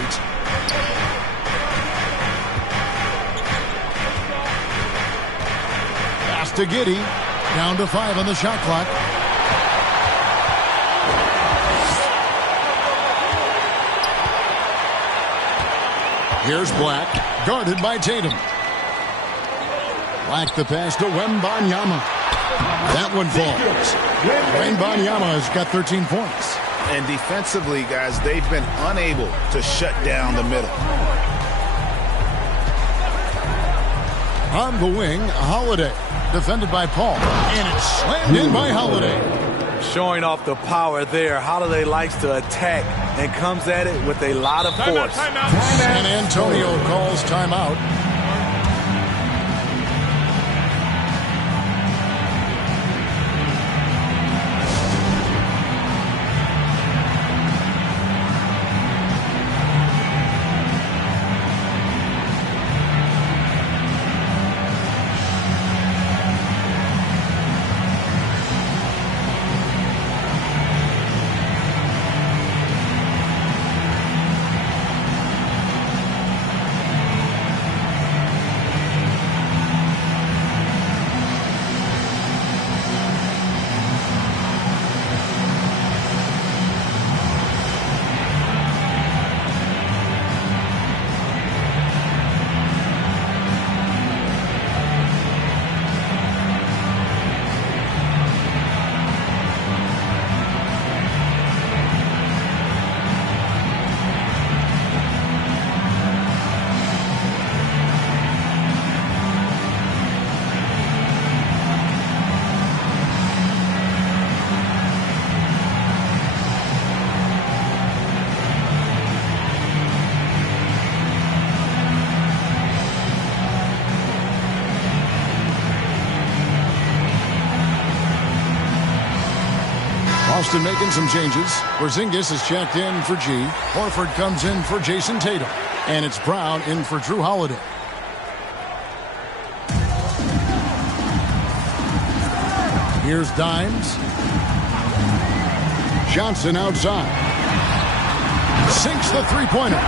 Pass to Giddey. Down to 5 on the shot clock. Here's Black, guarded by Tatum. Black the pass to Wembanyama. That one falls. Wembanyama has got 13 points. And defensively, guys, they've been unable to shut down the middle. On the wing, Holiday, defended by Paul. And it's slammed in by Holiday. Showing off the power there. Holiday likes to attack and comes at it with a lot of force. San Antonio calls timeout. Boston making some changes. Porzingis is checked in for G. Horford comes in for Jason Tatum. And it's Brown in for Drew Holiday. Here's Dimes. Johnson outside. Sinks the three-pointer.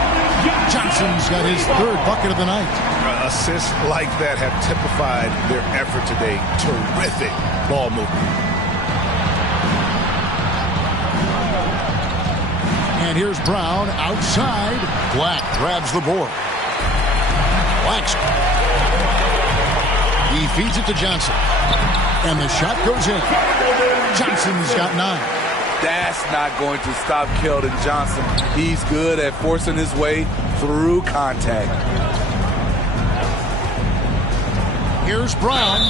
Johnson's got his third bucket of the night. Assists like that have typified their effort today. Terrific ball movement. And here's Brown outside. Black grabs the board. Black's. He feeds it to Johnson. And the shot goes in. Johnson's got 9. That's not going to stop Keldon Johnson. He's good at forcing his way through contact. Here's Brown,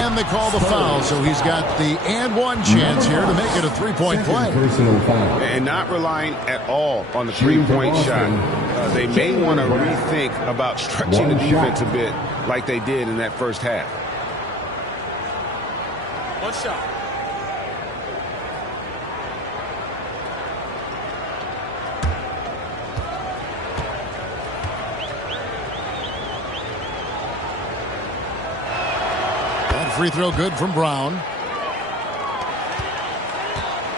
and they call the foul, so he's got the and one chance here to make it a three-point play. And not relying at all on the three-point shot. They may want to rethink about stretching the defense a bit like they did in that first half. One shot. free throw good from Brown.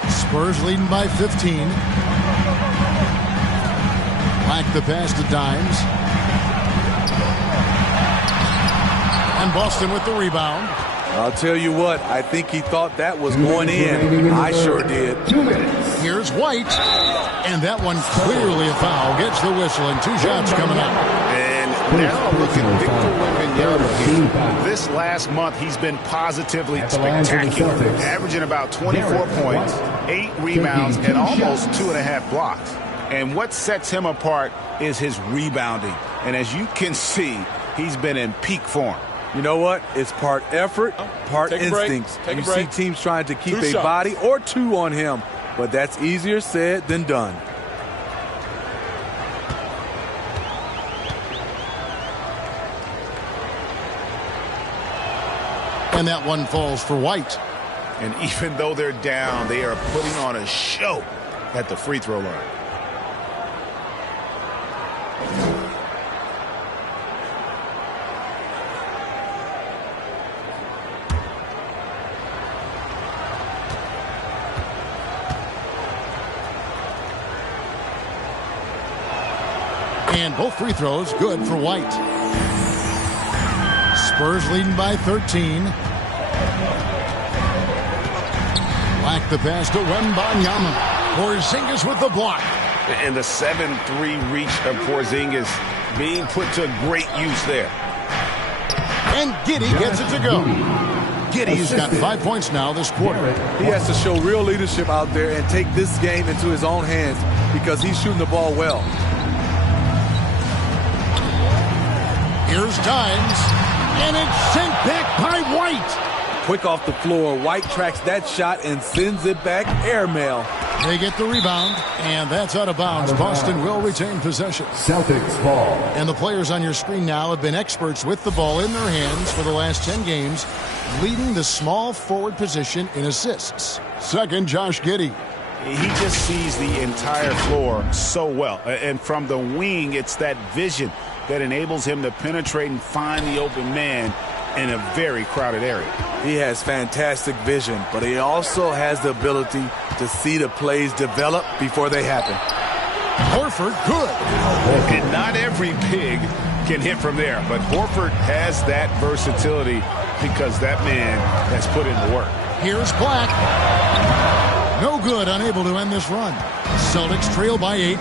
Spurs leading by 15. Black the pass to Dimes. And Boston with the rebound. I'll tell you what, I think he thought that was going in. I sure did. Here's White. And that one clearly a foul. Gets the whistle and 2 shots coming up. And now look at Victor Wembanyama here. This last month, he's been positively spectacular. Averaging about 24 points, 8 rebounds, and almost 2.5 blocks. And what sets him apart is his rebounding. And as you can see, he's been in peak form. You know what? It's part effort, part instincts. You see teams trying to keep a body or 2 on him, but that's easier said than done. And that one falls for White. And even though they're down, they are putting on a show at the free throw line. And both free throws good for White. Spurs leading by 13. Black the pass to Wembanyama. Porzingis with the block. And the 7-3 reach of Porzingis being put to great use there. And Giddey gets it to go. Giddey's got 5 points now this quarter. He has to show real leadership out there and take this game into his own hands because he's shooting the ball well. Here's Dimes, and it's sent back by White. Quick off the floor, White tracks that shot and sends it back airmail. They get the rebound, and that's out of bounds. Boston will retain possession. Celtics ball. And the players on your screen now have been experts with the ball in their hands for the last 10 games, leading the small forward position in assists. Second, Josh Giddey. He just sees the entire floor so well. And from the wing, it's that vision that enables him to penetrate and find the open man in a very crowded area. He has fantastic vision, but he also has the ability to see the plays develop before they happen. Horford, good. And not every big can hit from there, but Horford has that versatility because that man has put in the work. Here's Black. No good, unable to end this run. Celtics trail by 8.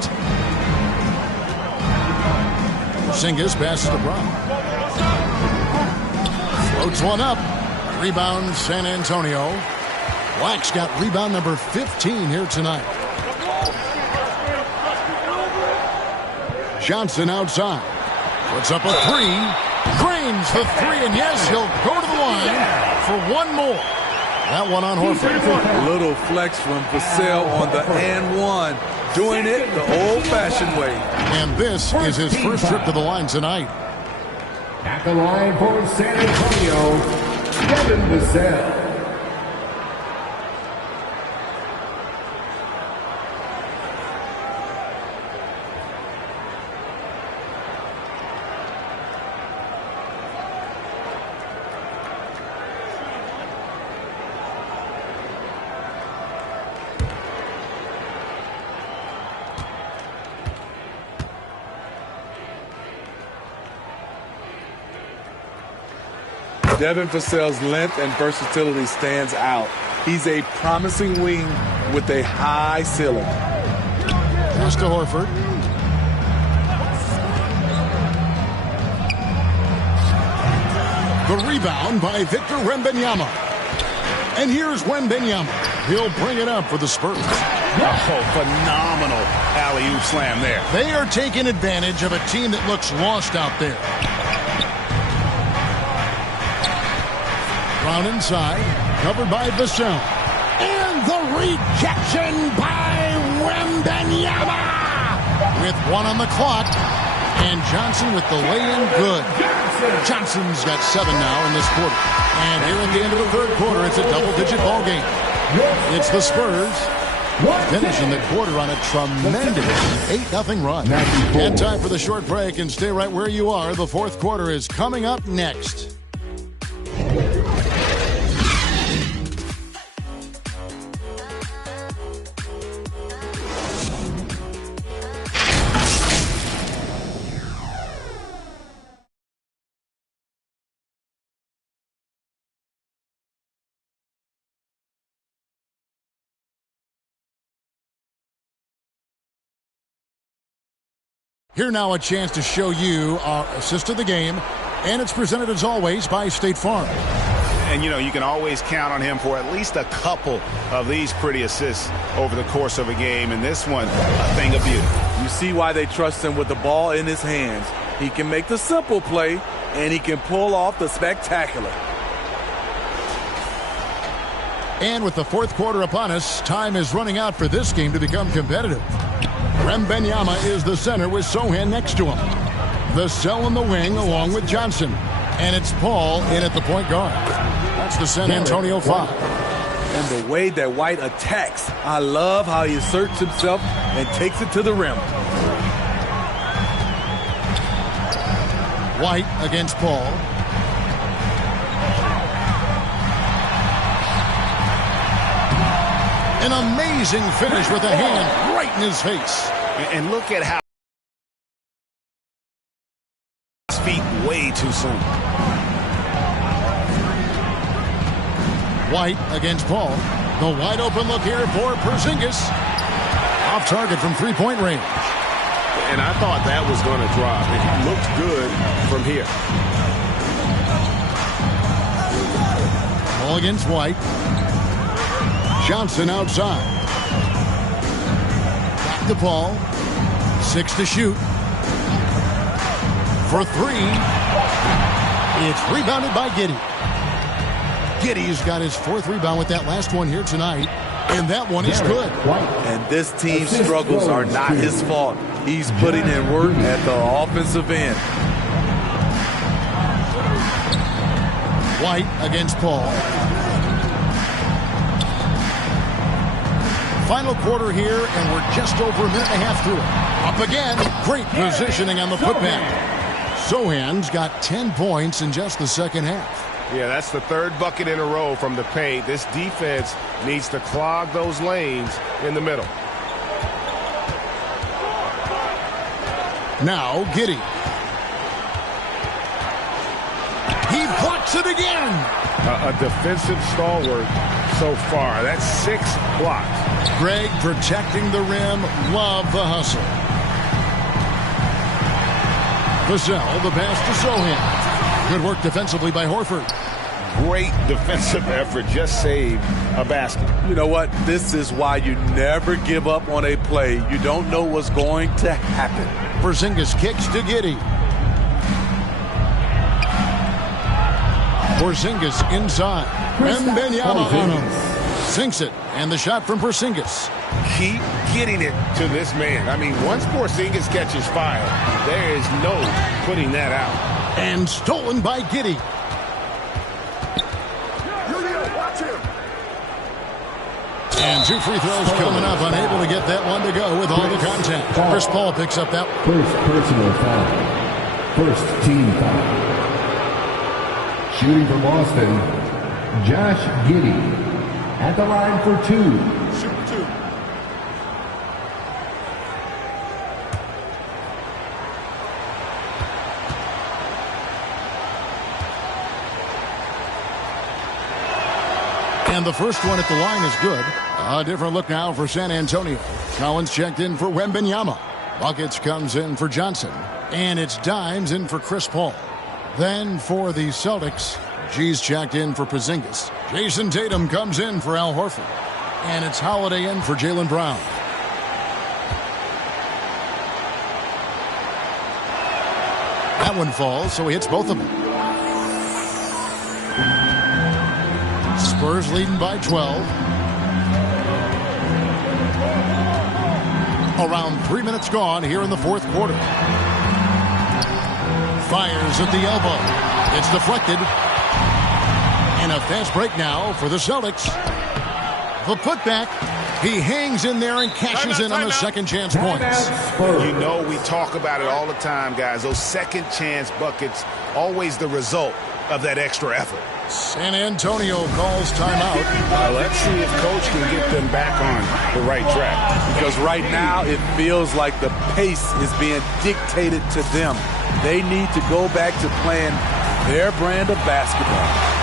Porzingis passes to Brown. Floats one up. Rebound San Antonio. Black's got rebound number 15 here tonight. Johnson outside. Puts up a 3. Drains the 3, and yes, he'll go to the line for one more. That one on Horford. A little flex from Vassell on the and one. Doing it the old-fashioned way. And this is his first trip to the line tonight. At the line for San Antonio, Devin Vassell. Devin Vassell's length and versatility stands out. He's a promising wing with a high ceiling. Pass to Horford. The rebound by Victor Wembanyama. And here's Wembanyama. He'll bring it up for the Spurs. Oh, phenomenal alley-oop slam there. They are taking advantage of a team that looks lost out there. Brown inside, covered by Vassell. And the rejection by Wembanyama! With 1 on the clock, and Johnson with the lay-in good. Johnson's got 7 now in this quarter. And here at the end of the third quarter, it's a double-digit ball game. It's the Spurs finishing the quarter on a tremendous 8-0 run. And time for the short break, and stay right where you are. The fourth quarter is coming up next. Here now a chance to show you our assist of the game, and it's presented as always by State Farm. And, you know, you can always count on him for at least a couple of these pretty assists over the course of a game. And this one, a thing of beauty. You see why they trust him with the ball in his hands. He can make the simple play, and he can pull off the spectacular. And with the fourth quarter upon us, time is running out for this game to become competitive. Wembanyama is the center with Sohan next to him. The Cell in the wing along with Johnson. And it's Paul in at the point guard. That's the San Antonio foul. And the way that White attacks, I love how he asserts himself and takes it to the rim. White against Paul. An amazing finish with a hand right in his face. And look at how his feet way too soon. White against Paul. The wide open look here for Porzingis. Off target from three-point range. And I thought that was going to drop. It looked good from here. Ball against White. Johnson outside. Back to Paul. 6 to shoot. For 3. It's rebounded by Giddey. Giddey's got his 4th rebound with that last one here tonight. And that one is good. And this team's struggles are not his fault. He's putting in work at the offensive end. White against Paul. Final quarter here, and we're just over a minute and a half through it. Up again. Great positioning on the putback. Sohan's got 10 points in just the second half. Yeah, that's the 3rd bucket in a row from the paint. This defense needs to clog those lanes in the middle. Now Giddey. He blocks it again. A defensive stalwart so far. That's 6 blocks. Greg protecting the rim. Love the hustle. Vassell, the pass to Sohan. Good work defensively by Horford. Great defensive effort. Just saved a basket. You know what? This is why you never give up on a play. You don't know what's going to happen. Porzingis kicks to Giddey. Porzingis inside. Wembanyama on him. Sinks it. And the shot from Porzingis. Keep getting it to this man. I mean, once Porzingis catches fire, there is no putting that out. And stolen by Giddey. And 2 free throws coming up. Unable to get that one to go with all the contact. Chris Paul picks up that. First personal foul. First team foul. Shooting for Boston, Josh Giddey. At the line for 2. Shoot 2. And the first one at the line is good. A different look now for San Antonio. Collins checked in for Wembanyama. Buckets comes in for Johnson. And it's Dimes in for Chris Paul. Then for the Celtics, G's checked in for Porzingis. Jason Tatum comes in for Al Horford. And it's Holiday in for Jaylen Brown. That one falls, so he hits both of them. Spurs leading by 12. Around 3 minutes gone here in the fourth quarter. Fires at the elbow. It's deflected. And a fast break now for the Celtics. The putback. He hangs in there and cashes in on the second chance points. You know, we talk about it all the time, guys. Those second chance buckets, always the result of that extra effort. San Antonio calls timeout. Let's see if Coach can get them back on the right track. Because right now it feels like the pace is being dictated to them. They need to go back to playing their brand of basketball.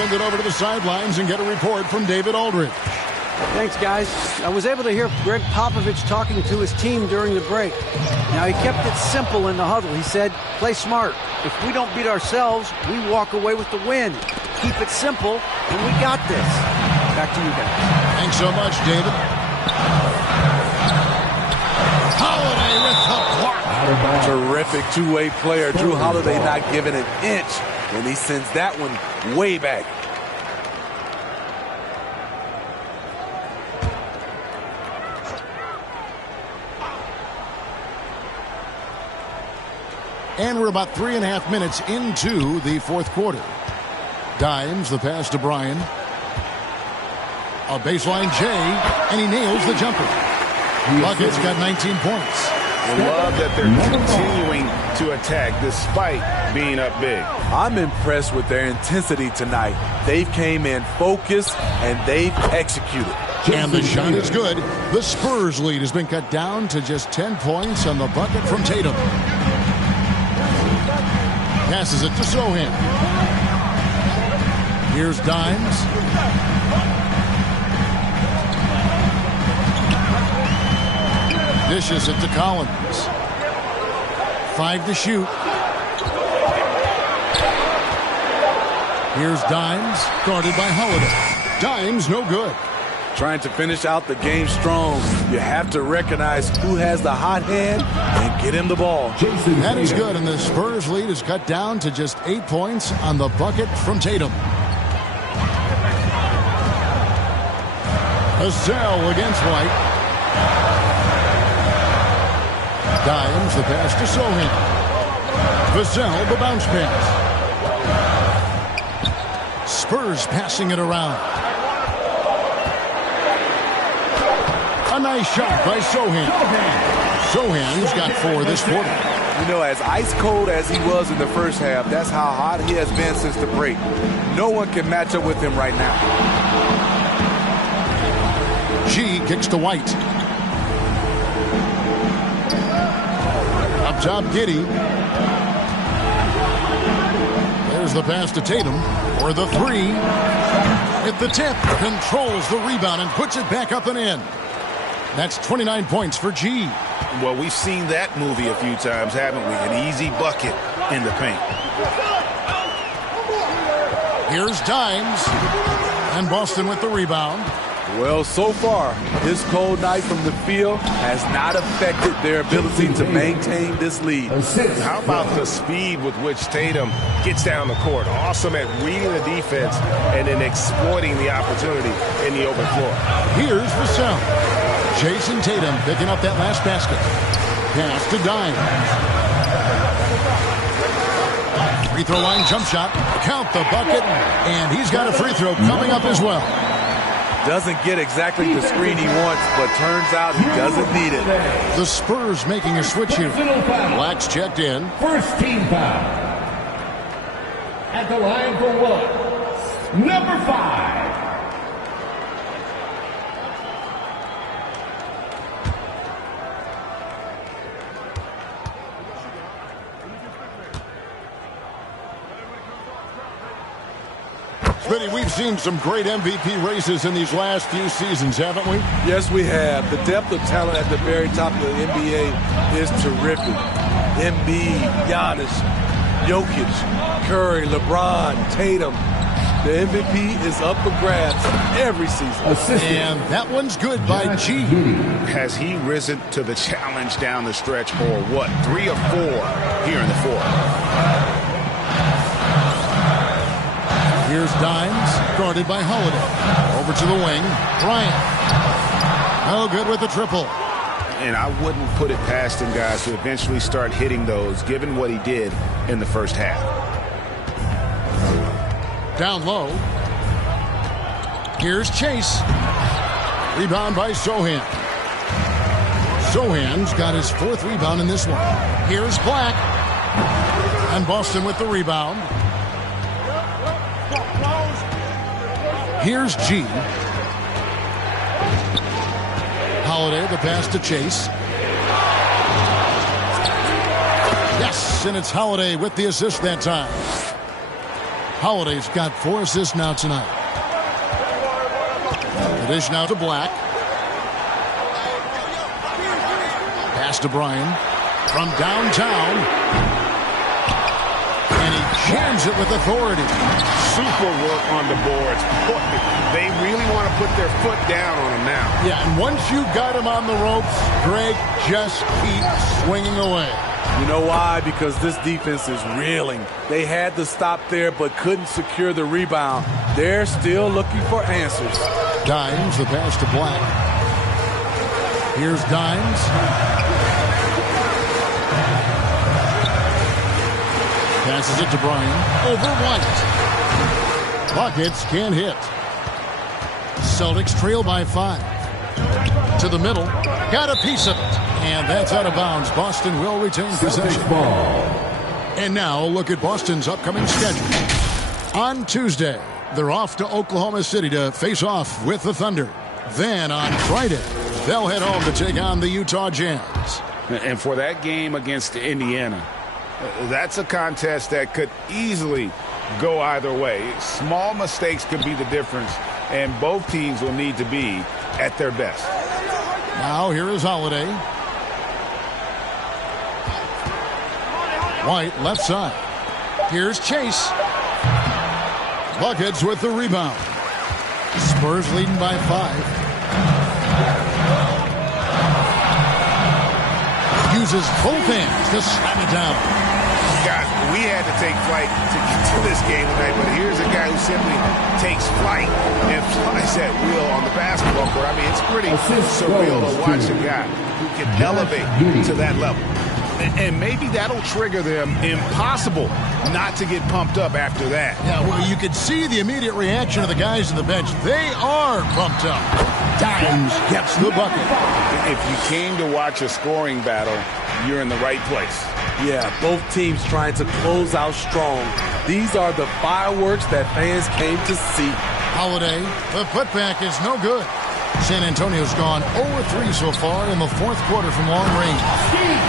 send it over to the sidelines and get a report from David Aldridge. Thanks, guys. I was able to hear Greg Popovich talking to his team during the break. Now, he kept it simple in the huddle. He said, play smart. If we don't beat ourselves, we walk away with the win. Keep it simple, and we got this. Back to you guys. Thanks so much, David. Holiday with the block. Terrific two-way player. Drew Holiday not giving an inch, and he sends that one way back. And we're about 3.5 minutes into the fourth quarter. Dimes, the pass to Bryan. A baseline J, and he nails the jumper. Bucket's got 19 points. I love that they're continuing to attack despite being up big. I'm impressed with their intensity tonight. They came in focused, and they've executed. And the shot is good. The Spurs lead has been cut down to just 10 points on the bucket from Tatum. Passes it to Sohan. Here's Dimes. Dishes it to Collins. 5 to shoot. Here's Dimes, guarded by Holiday. Dimes, no good. Trying to finish out the game strong. You have to recognize who has the hot hand and get him the ball. That is good, and the Spurs lead is cut down to just 8 points on the bucket from Tatum. Vassell against White. Dimes, the pass to Sohan. Vassell, the bounce pass. Spurs passing it around. A nice shot by Sohan. Sohan's got 4 this quarter. You know, as ice cold as he was in the first half, that's how hot he has been since the break. No one can match up with him right now. G kicks to White. Up top, Giddey. There's the pass to Tatum for the 3. At the tip, controls the rebound and puts it back up and in. That's 29 points for G. Well, we've seen that movie a few times, haven't we? An easy bucket in the paint. Here's Dimes. And Boston with the rebound. Well, so far, this cold night from the field has not affected their ability to maintain this lead. How about the speed with which Tatum gets down the court? Awesome at reading the defense and then exploiting the opportunity in the open floor. Here's Vassell. Jason Tatum picking up that last basket. Pass to Dimes. Free throw line jump shot. Count the bucket. And he's got a free throw coming up as well. Doesn't get exactly the screen he wants, but turns out he doesn't need it. The Spurs making a switch here. Black's checked in. First team foul. At the line for one. Number 5. Smitty, we've seen some great MVP races in these last few seasons, haven't we? Yes, we have. The depth of talent at the very top of the NBA is terrific. Embiid, Giannis, Jokic, Curry, LeBron, Tatum. The MVP is up for grabs every season. And that one's good by G. Has he risen to the challenge down the stretch for what? 3 or 4 here in the fourth? Here's Dimes, guarded by Holiday. Over to the wing, Bryant. Oh, good with the triple. And I wouldn't put it past him, guys, to eventually start hitting those, given what he did in the first half. Down low. Here's Chase. Rebound by Sohan. Sohan's got his 4th rebound in this one. Here's Black. And Boston with the rebound. Here's G. Holiday, the pass to Chase. Yes, and it's Holiday with the assist that time. Holiday's got 4 assists now tonight. The dish now to Black. Pass to Bryan from downtown. And he jams it with authority. Super work on the boards. They really want to put their foot down on him now. Yeah, and once you got him on the ropes, Greg, just keep swinging away. You know why? Because this defense is reeling. They had to stop there but couldn't secure the rebound. They're still looking for answers. Dimes, the pass to Black. Here's Dimes. Passes it to Bryan. Over White. Buckets can't hit. Celtics trail by 5. To the middle. Got a piece of it. And that's out of bounds. Boston will retain possession. And now look at Boston's upcoming schedule. On Tuesday, they're off to Oklahoma City to face off with the Thunder. Then on Friday, they'll head home to take on the Utah Jazz. And for that game against Indiana, that's a contest that could easily go either way. Small mistakes could be the difference, and both teams will need to be at their best. Now here is Holiday. White left side. Here's Chase. Buckets with the rebound. Spurs leading by 5. Uses both hands to slam it down. Guys, we had to take flight to get to this game tonight, but here's a guy who simply takes flight and flies at will on the basketball court. I mean, it's pretty surreal to watch a guy who can elevate to that level. And maybe that'll trigger them. Impossible not to get pumped up after that. Yeah, well, you could see the immediate reaction of the guys on the bench. They are pumped up. Dimes gets the bucket. If you came to watch a scoring battle, you're in the right place. Yeah, both teams trying to close out strong. These are the fireworks that fans came to see. Holiday, the putback is no good. San Antonio's gone 0-3 so far in the 4th quarter from long range.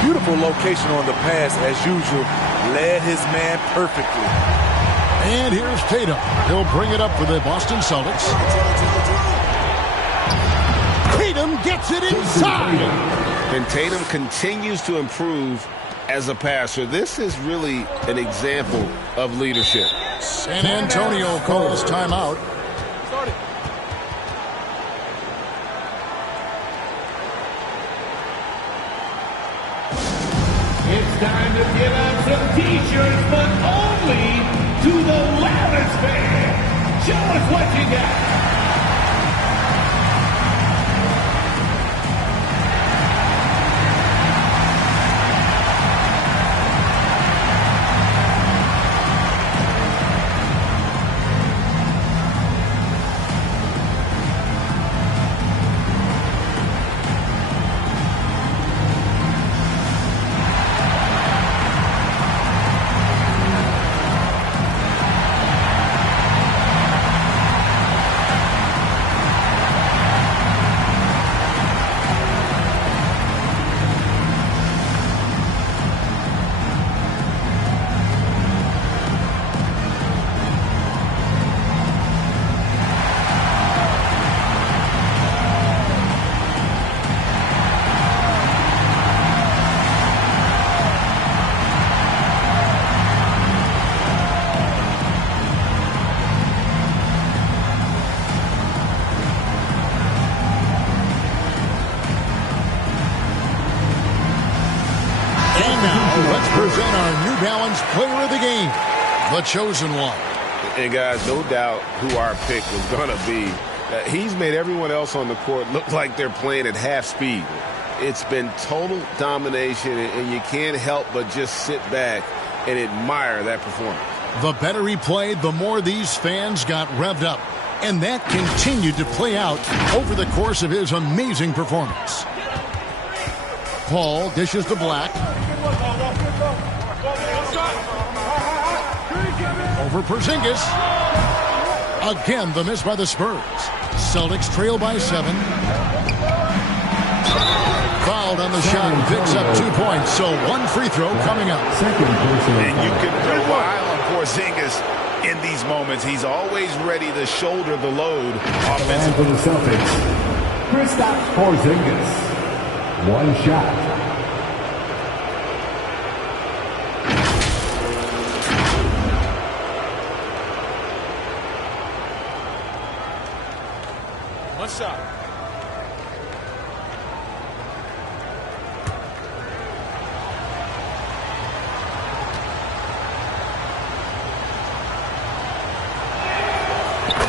Beautiful location on the pass, as usual. Led his man perfectly. And here's Tatum. He'll bring it up for the Boston Celtics. Tatum gets it inside. And Tatum continues to improve as a passer. This is really an example of leadership. San Antonio calls timeout. It's time to give out some t-shirts, but only to the loudest fan. Show us what you got. Let's present our New Balance Player of the Game, the chosen one. And guys, no doubt who our pick was going to be. He's made everyone else on the court look like they're playing at half speed. It's been total domination, and you can't help but just sit back and admire that performance. The better he played, the more these fans got revved up. And that continued to play out over the course of his amazing performance. Paul dishes to Black. Over Porzingis. Again, the miss by the Spurs. Celtics trail by 7. Fouled on the shot and picks up 2 points. So one free throw coming up. And you can rely on Porzingis in these moments. He's always ready to shoulder the load And for the Celtics, Kristaps Porzingis. One shot. One shot.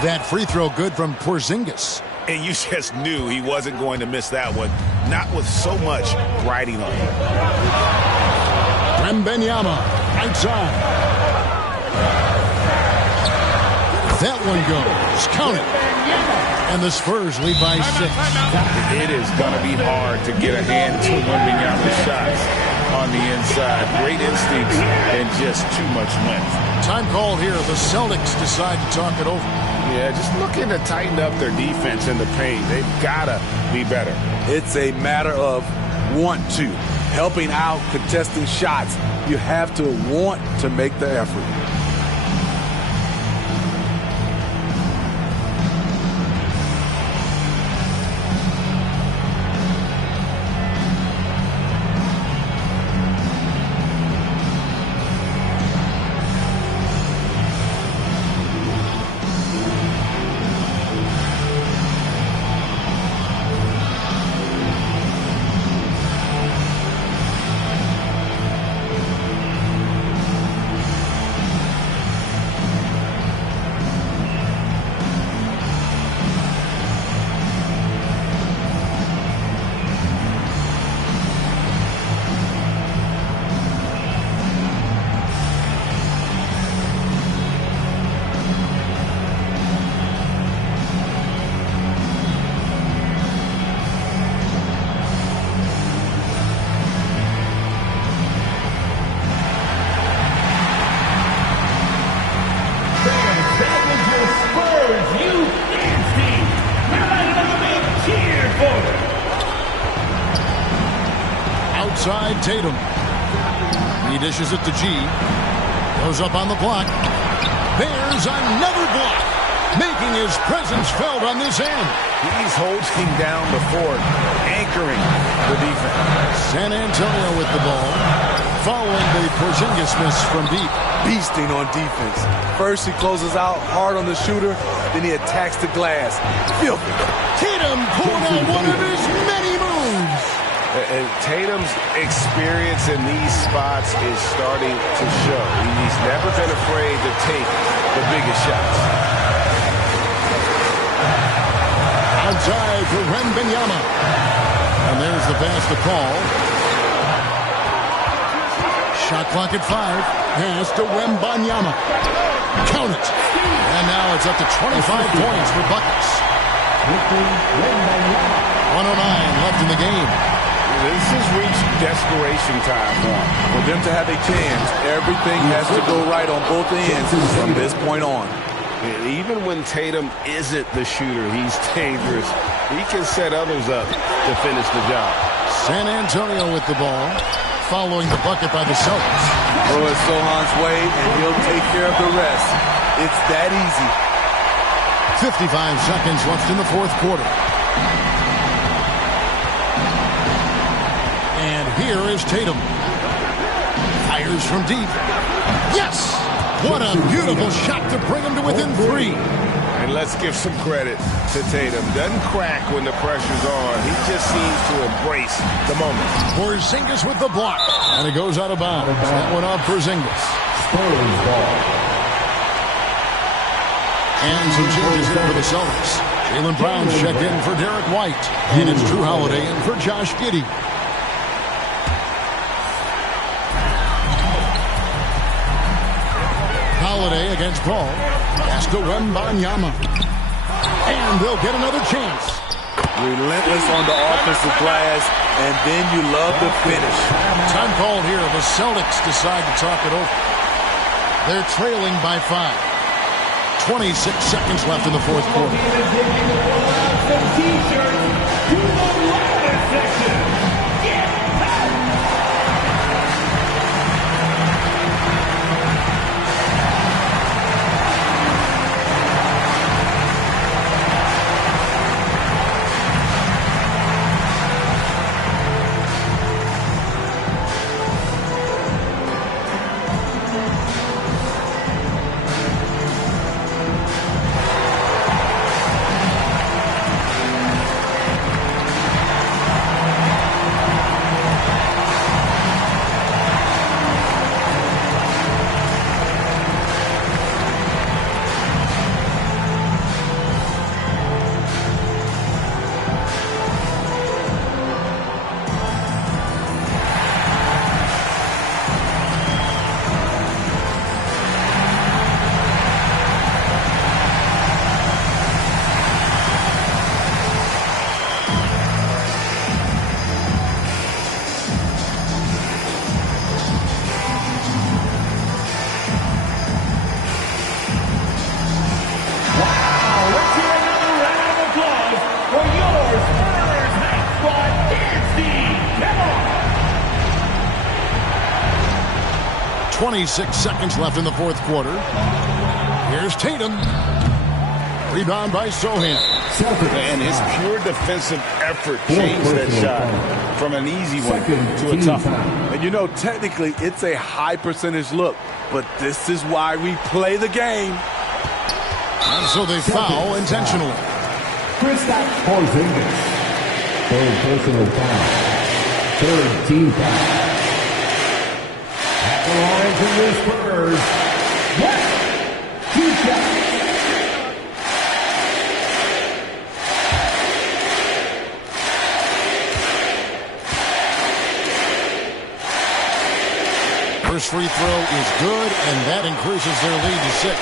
That free throw good from Porzingis. And you just knew he wasn't going to miss that one. Not with so much riding on him. Wembanyama, outside. That one goes. Count it. And the Spurs lead by 6. It is going to be hard to get a hand to Wembanyama's shots on the inside. Great instincts and just too much length. Time called here. The Celtics decide to talk it over. Yeah, just looking to tighten up their defense in the paint. They've got to be better. It's a matter of want to. Helping out, contesting shots. You have to want to make the effort. Outside Tatum. He dishes it to G. Goes up on the block. There's another block. Making his presence felt on this end. He's holding down the fort, anchoring the defense. San Antonio with the ball. Following the Porzingis miss from deep. Beasting on defense. First he closes out hard on the shooter, then he attacks the glass. Filthy. Tatum pulling out one of his many moves. And Tatum's experience in these spots is starting to show. He's never been afraid to take the biggest shots. Outside for Wembanyama. And there's the pass to Paul. Shot clock at 5. Pass to Wembanyama. Count it. And now it's up to 25 points for Buckets. 109 left in the game. This has reached desperation time for him. For them to have a chance, everything has to go right on both ends from this point on. And even when Tatum isn't the shooter, he's dangerous. He can set others up to finish the job. San Antonio with the ball. Following the bucket by the Celtics. Throw it Sohan's way, and he'll take care of the rest. It's that easy. 55 seconds left in the fourth quarter. And here is Tatum. Fires from deep. Yes! What a beautiful shot to bring him to within 3. And let's give some credit to Tatum. Doesn't crack when the pressure's on. He just seems to embrace the moment. Porzingis with the block. And it goes out of bounds. That one off Porzingis. And some changes in for the Celtics. Jaylen Brown's checked in for Derek White. And it's Drew Holiday in for Josh Giddey. Holiday against Paul. Pass to Wembanyama. And they'll get another chance. Relentless on the offensive glass, and then you love the finish. Time called here. The Celtics decide to talk it over. They're trailing by 5. 26 seconds left in the fourth quarter. 26 seconds left in the fourth quarter. Here's Tatum. Rebound by Sohan. And his pure defensive effort changed that shot from an easy one to a tough one. And you know, technically, it's a high percentage look, but this is why we play the game. And so they foul intentionally. Kristaps Porzingis. Third personal foul. Third team foul. At the line to the Spurs. Yes. 2 shots. First free throw is good, and that increases their lead to 6.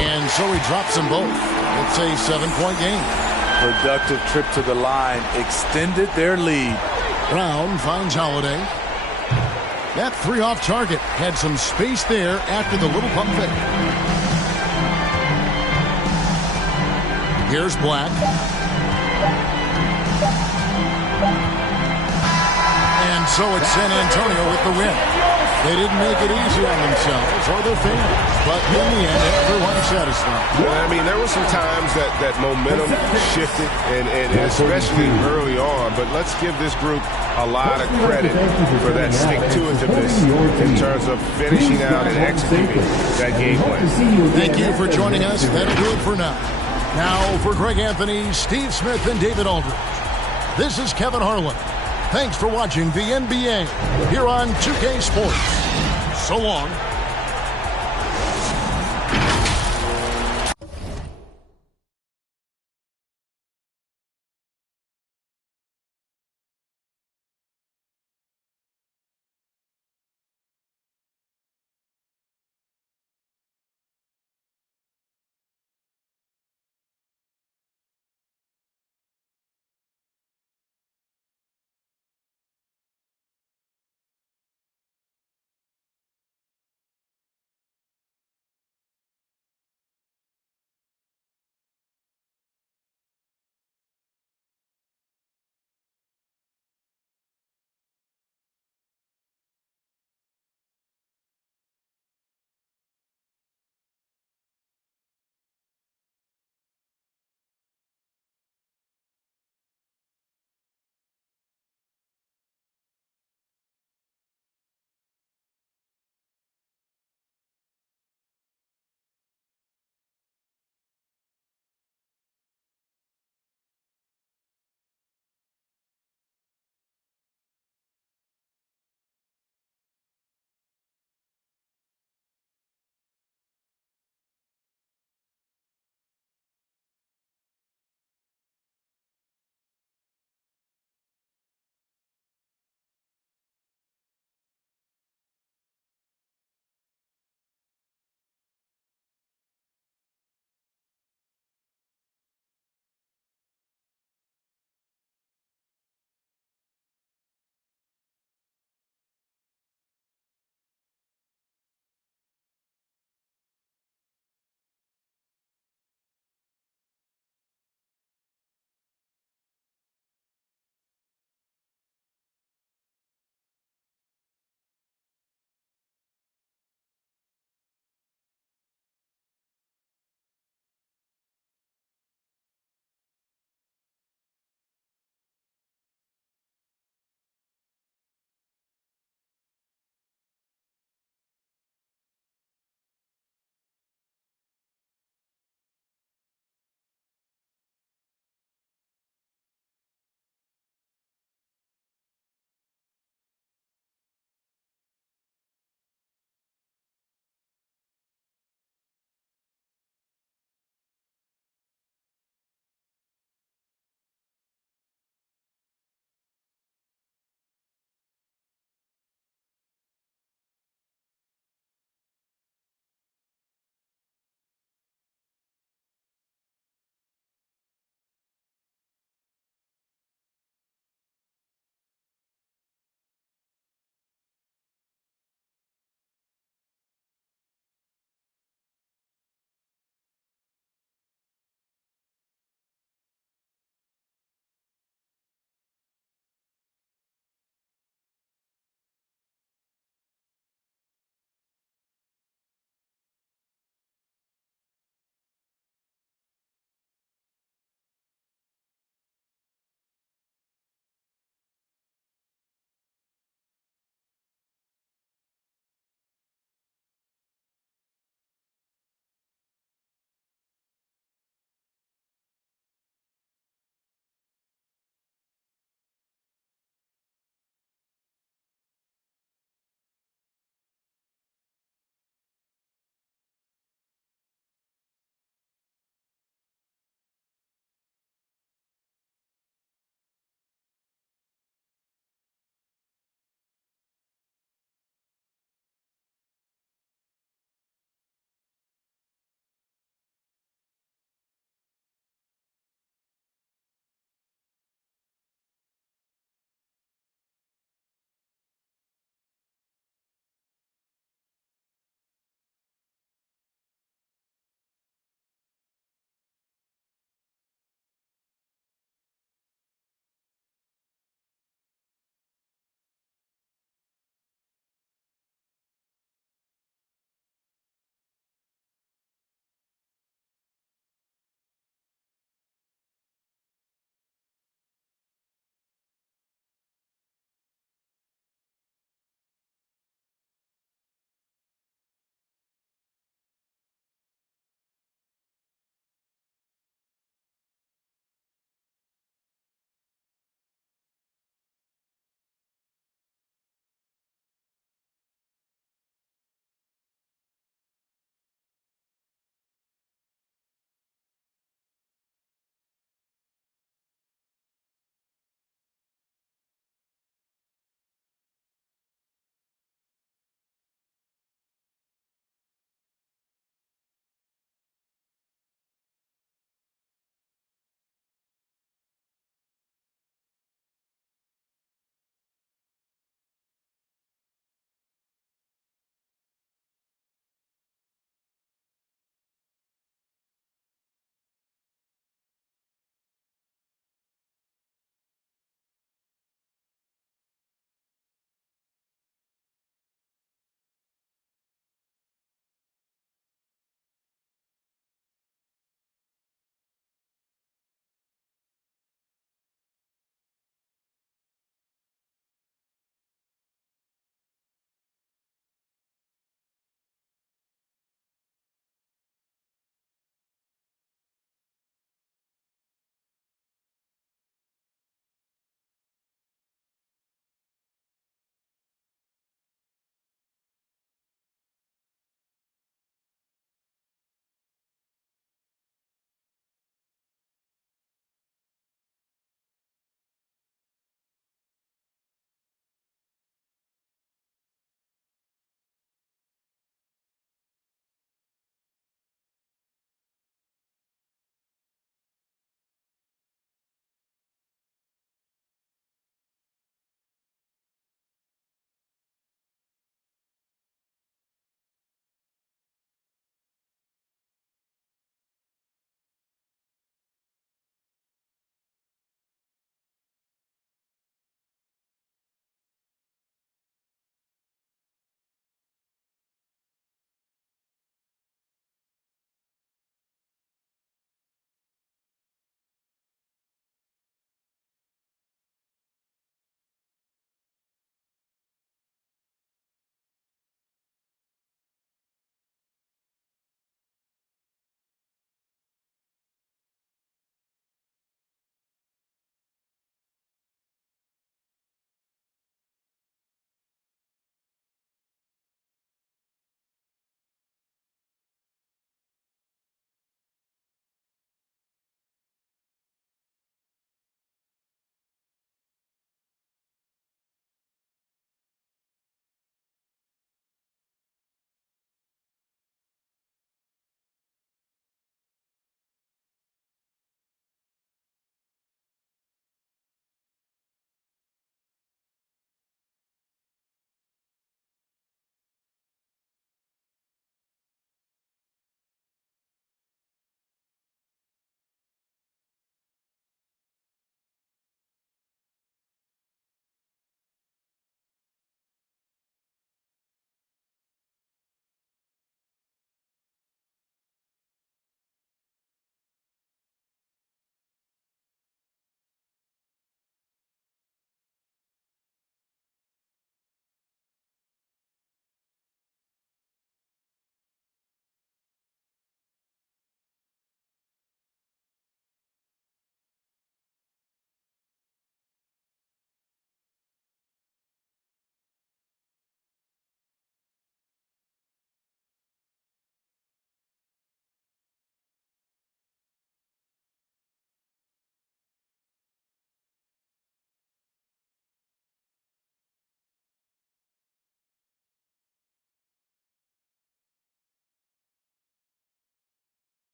And so he drops them both. It's a 7-point game. Productive trip to the line extended their lead. Brown finds Holiday. That 3 off target had some space there after the little pump fake. Here's Black. And so it's San Antonio with the win. They didn't make it easy on themselves or their fans, but in the end, everyone's satisfied. I mean, there were some times that momentum shifted, and especially early on, but let's give this group a lot of credit for that stick-to-itiveness in terms of finishing out and executing that game plan. Thank you for joining us. That'll do it for now. Now, for Greg Anthony, Steve Smith, and David Aldridge, this is Kevin Harlan. Thanks for watching the NBA here on 2K Sports. So long.